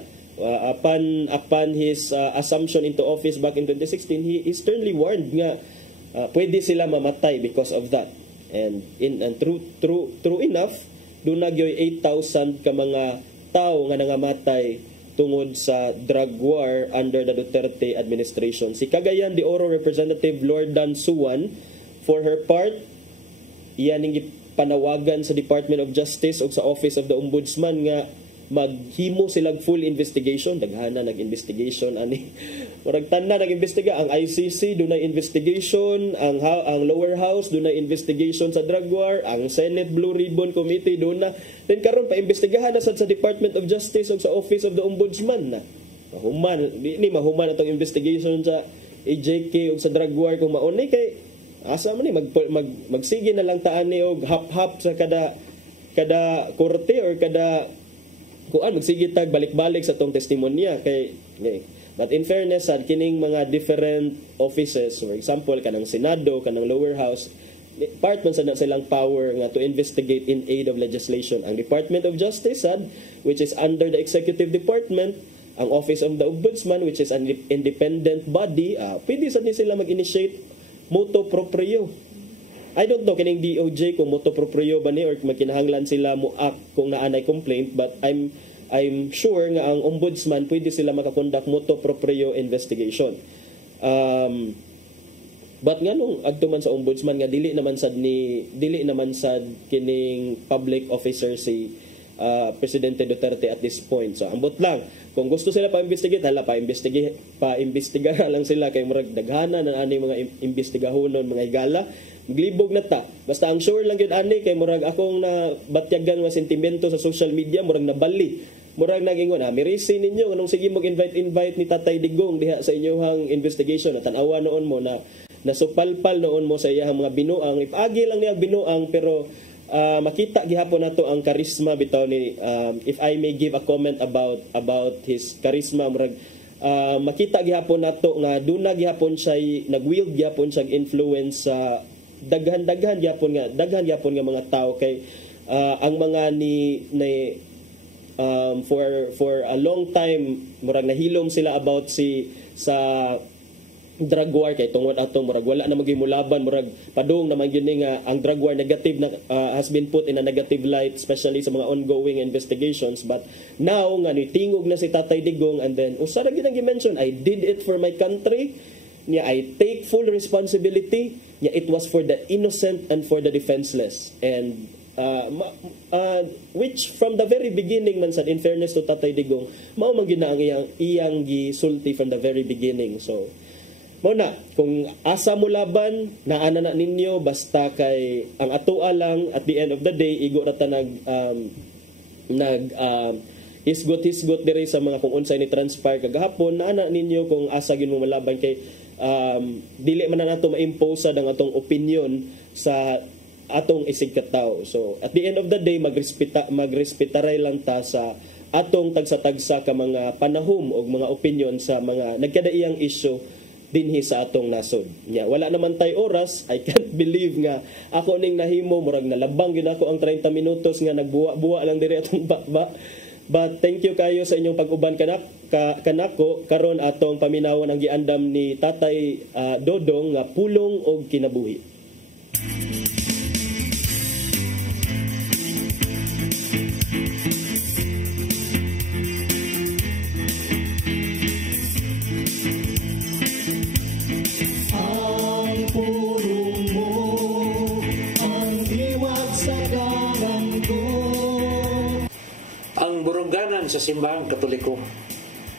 upon his assumption into office back in 2016. He sternly warned nga pwede sila mamatay because of that. And true enough, doon nagyoy 8,000 ka mga tao nga nangamatay tungod sa drug war under the Duterte administration. Si Cagayan de Oro Representative Lordan Suwan, for her part, iyan ning panawagan sa Department of Justice o sa Office of the Ombudsman nga maghimo silang full investigation. Daghana nag-investigation ani. Murag tanan nag-imbestiga ang ICC dunay investigation, ang lower house dunay investigation sa drug war, ang Senate Blue Ribbon Committee duna. Then karon pa imbestigahan na sa Department of Justice o sa Office of the Ombudsman na. Mahuman atong investigation sa AJK o sa drug war kung maunay kay asa man ni magsige na lang taan ni og hap-hap sa kada korte or kada kuan magsigit tag balik-balik sa tong testimonya kay but in fairness sad kining mga different offices, for example kanang Senado, kanang lower house, part man sa silang power nga to investigate in aid of legislation. Ang Department of Justice sad, which is under the executive department, ang Office of the Ombudsman, which is an independent body, pwede sad ni sila mag-initiate motu proprio. I don't know kining DOJ kung motu proprio ba ni or magkinahanglan sila mo act kung naanay complaint, but I'm sure nga ang ombudsman pwede sila makakonduct motu proprio investigation. But nganong adto man sa ombudsman nga dili naman sad kining public officer si Presidente Duterte at this point. So ambot lang kung gusto sila pa-investigate, pa-imbestiga lang sila kay murag daghana na ani mga imbestigahonon mga higala. Maglibog na ta. Basta ang sure lang yun ani kay murag akong na batyagan nga sentimento sa social media murag nabali. Murag nagingon mirisi ninyo anong sige mo invite ni Tatay Digong diha sa inyong investigation at tanawa noon mo na nasupalpal noon mo sa iyang mga binuang. Ipagi lang niya binuang pero makita gihapon nato ang karisma bitaw ni if I may give a comment about his charisma murag makita gihapon nato nga duna gihapon siya nagwield gihapon siya influence sa daghan gyapon nga mga tao kay ang mga for a long time murag nahilom sila about sa drug war kay tungod ato murag wala na magimulaban murag padung naman gyud nga ang drug war negative na has been put in a negative light especially sa mga ongoing investigations. But now nga nitingog na si Tatay Digong and then usara gyud ang gi-mention, I did it for my country. I take full responsibility. It was for the innocent and for the defenseless. And which from the very beginning man sad in fairness to Tatay Digong, mao man gyud na ang iyang gisulti from the very beginning. So mao na kung asa mo laban naana na ninyo basta kay ang atoa lang at the end of the day igo ra ta hisgot diri sa mga kung unsay ni transpire kagahapon naana ninyo kung asa gyud mo malaban kay dili man na nato ma-impose ang atong opinion sa atong isig katawo. So at the end of the day magrespetaray lang ta sa atong tagsa-tagsa ka mga panahom o mga opinion sa mga nagkadaiyang issue dinhi sa atong nasod. Wala naman tay oras. I can't believe nga ako ning nahimo murag nalabang gyud ako ang 30 minutos nga nagbuwa-buwa lang diri atong bakba. But thank you kayo sa inyong pag-uban kanako karon atong paminawon ang giandam ni Tatay Dodong nga pulong og kinabuhi. Sa simbahang Katoliko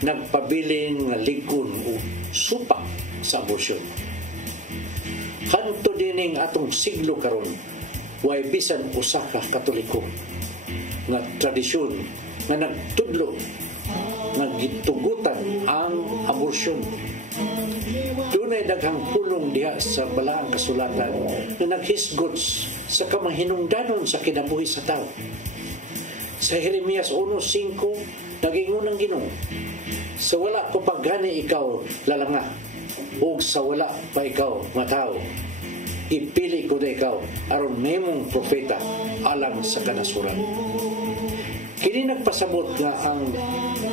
nagpabiling nga ligon o supa sa abortion. Hanto dining atong siglo karon way bisan usa ka Katoliko nga tradisyon nga nagtudlo nga gitugutan ang abortion. Dunay daghang pulong diha sa balaang kasulatan na naghisgot sa kamahinungdanon sa kinabuhi sa tao. Sa Jeremias 1:5 nagingon ang Ginoo, sa wala ko paggani ikaw lalanga, ug sa wala pa ikaw nga tao, ipili ko na ikaw aron memong propeta alang sa kanasuran. Kini nagpasabot nga ang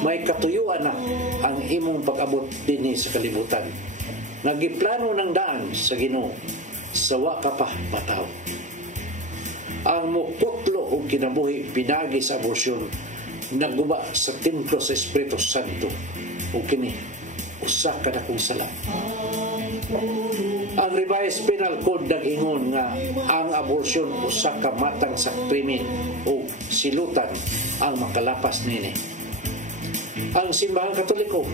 may katuyuan na ang imong pag-abot dinhi sa kalibutan. Nagiplano ng daan sa Ginoo, sawa ka pa mataw. Ang muputlo o kinabuhi pinagi sa aborasyon naguba sa templo sa Espiritu Santo o kini usa ka na kong sala. Ang revised penal code nag-ingon nga ang aborasyon usa ka matang sa krimen o silutan ang makalapas nini. Ang simbahang Katoliko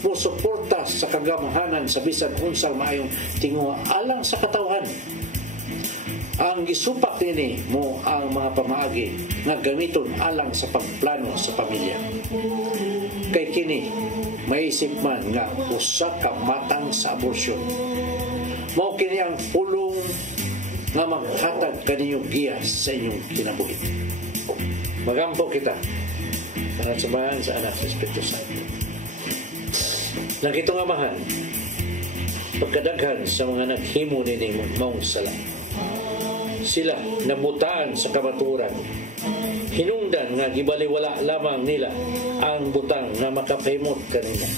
musuporta sa kagamahanan sa bisan unsang maayong tinguha alang sa katawhan. Ang gisupak nini mo ang mga pamaagi nga gamiton alang sa pagplano sa pamilya. Kay kini maisip man nga usa ka matang sa aborasyon. Mao kini ang pulong nga maghatag kaninyo giya sa inyong kinabuhi. Magampo kita para subahan sa anak sa Espiritu Santo. Nakitong amahan, pagkadaghan sa mga naghimo nini maong sala. Sila nabutaan sa kamaturan. Hinungdan nga gibaliwala lamang nila ang butang nga makapahimot kanila.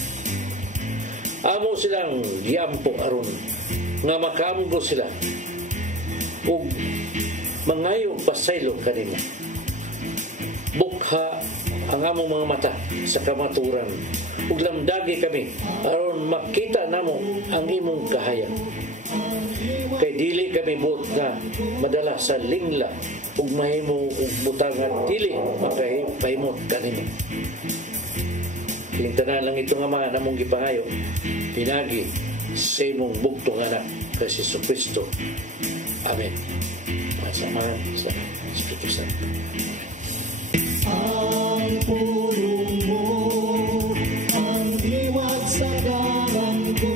Amo silang giampo aron nga makaamgo sila ug mangayo pasaylo kanila. Bukha ang among mga mata sa kamaturan ug lamdagi kami aron makita namo ang imong kahayag. Kay dili kami buot nga madala sa lingla ug mahimo ug butangan dili makahimot kanimo. Tingtanan lang ito nga mga namong gipangayo pinagi sa imong bugtong anak kay Jesucristo. Amen. Masamahan sa Espiritu Santo. Ang pulong mo ang diwat sa dalan ko.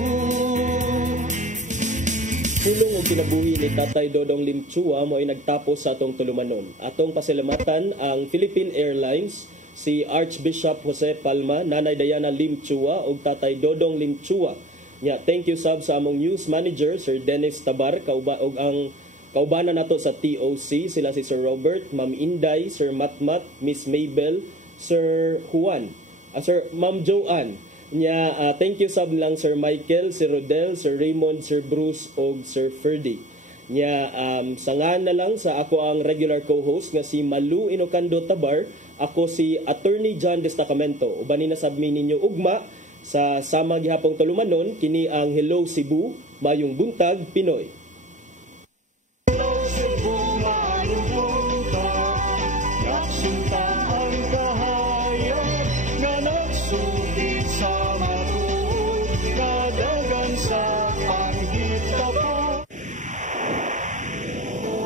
Pulong o kinabuhi ni Tatay Dodong Limchua mo ay nagtapos sa atong tulumanon. Atong pasalamatan ang Philippine Airlines, si Archbishop Jose Palma, Nanay Diana Limchua ug Tatay Dodong Limchua. Nya, thank you sab sa among news manager Sir Dennis Tabar ug ang kaubanan nato sa TOC, sila si Sir Robert, Ma'am Inday, Sir Matmat, Miss Mabel, Sir Juan, Sir Ma'am Joanne. Nya, thank you sab lang Sir Michael, Sir Rodel, Sir Raymond, Sir Bruce ug Sir Ferdy. Nya, sangan na lang sa ako ang regular co-host nga si Malu Inocando Tabar, ako si Attorney John Destacamento. Ubanin na sab mi ninyo ugma sa sama gihapong tulumanon kini ang Hello Cebu, Mayong Buntag, Pinoy. Hello Cebu, Mayong Buntag, Sinta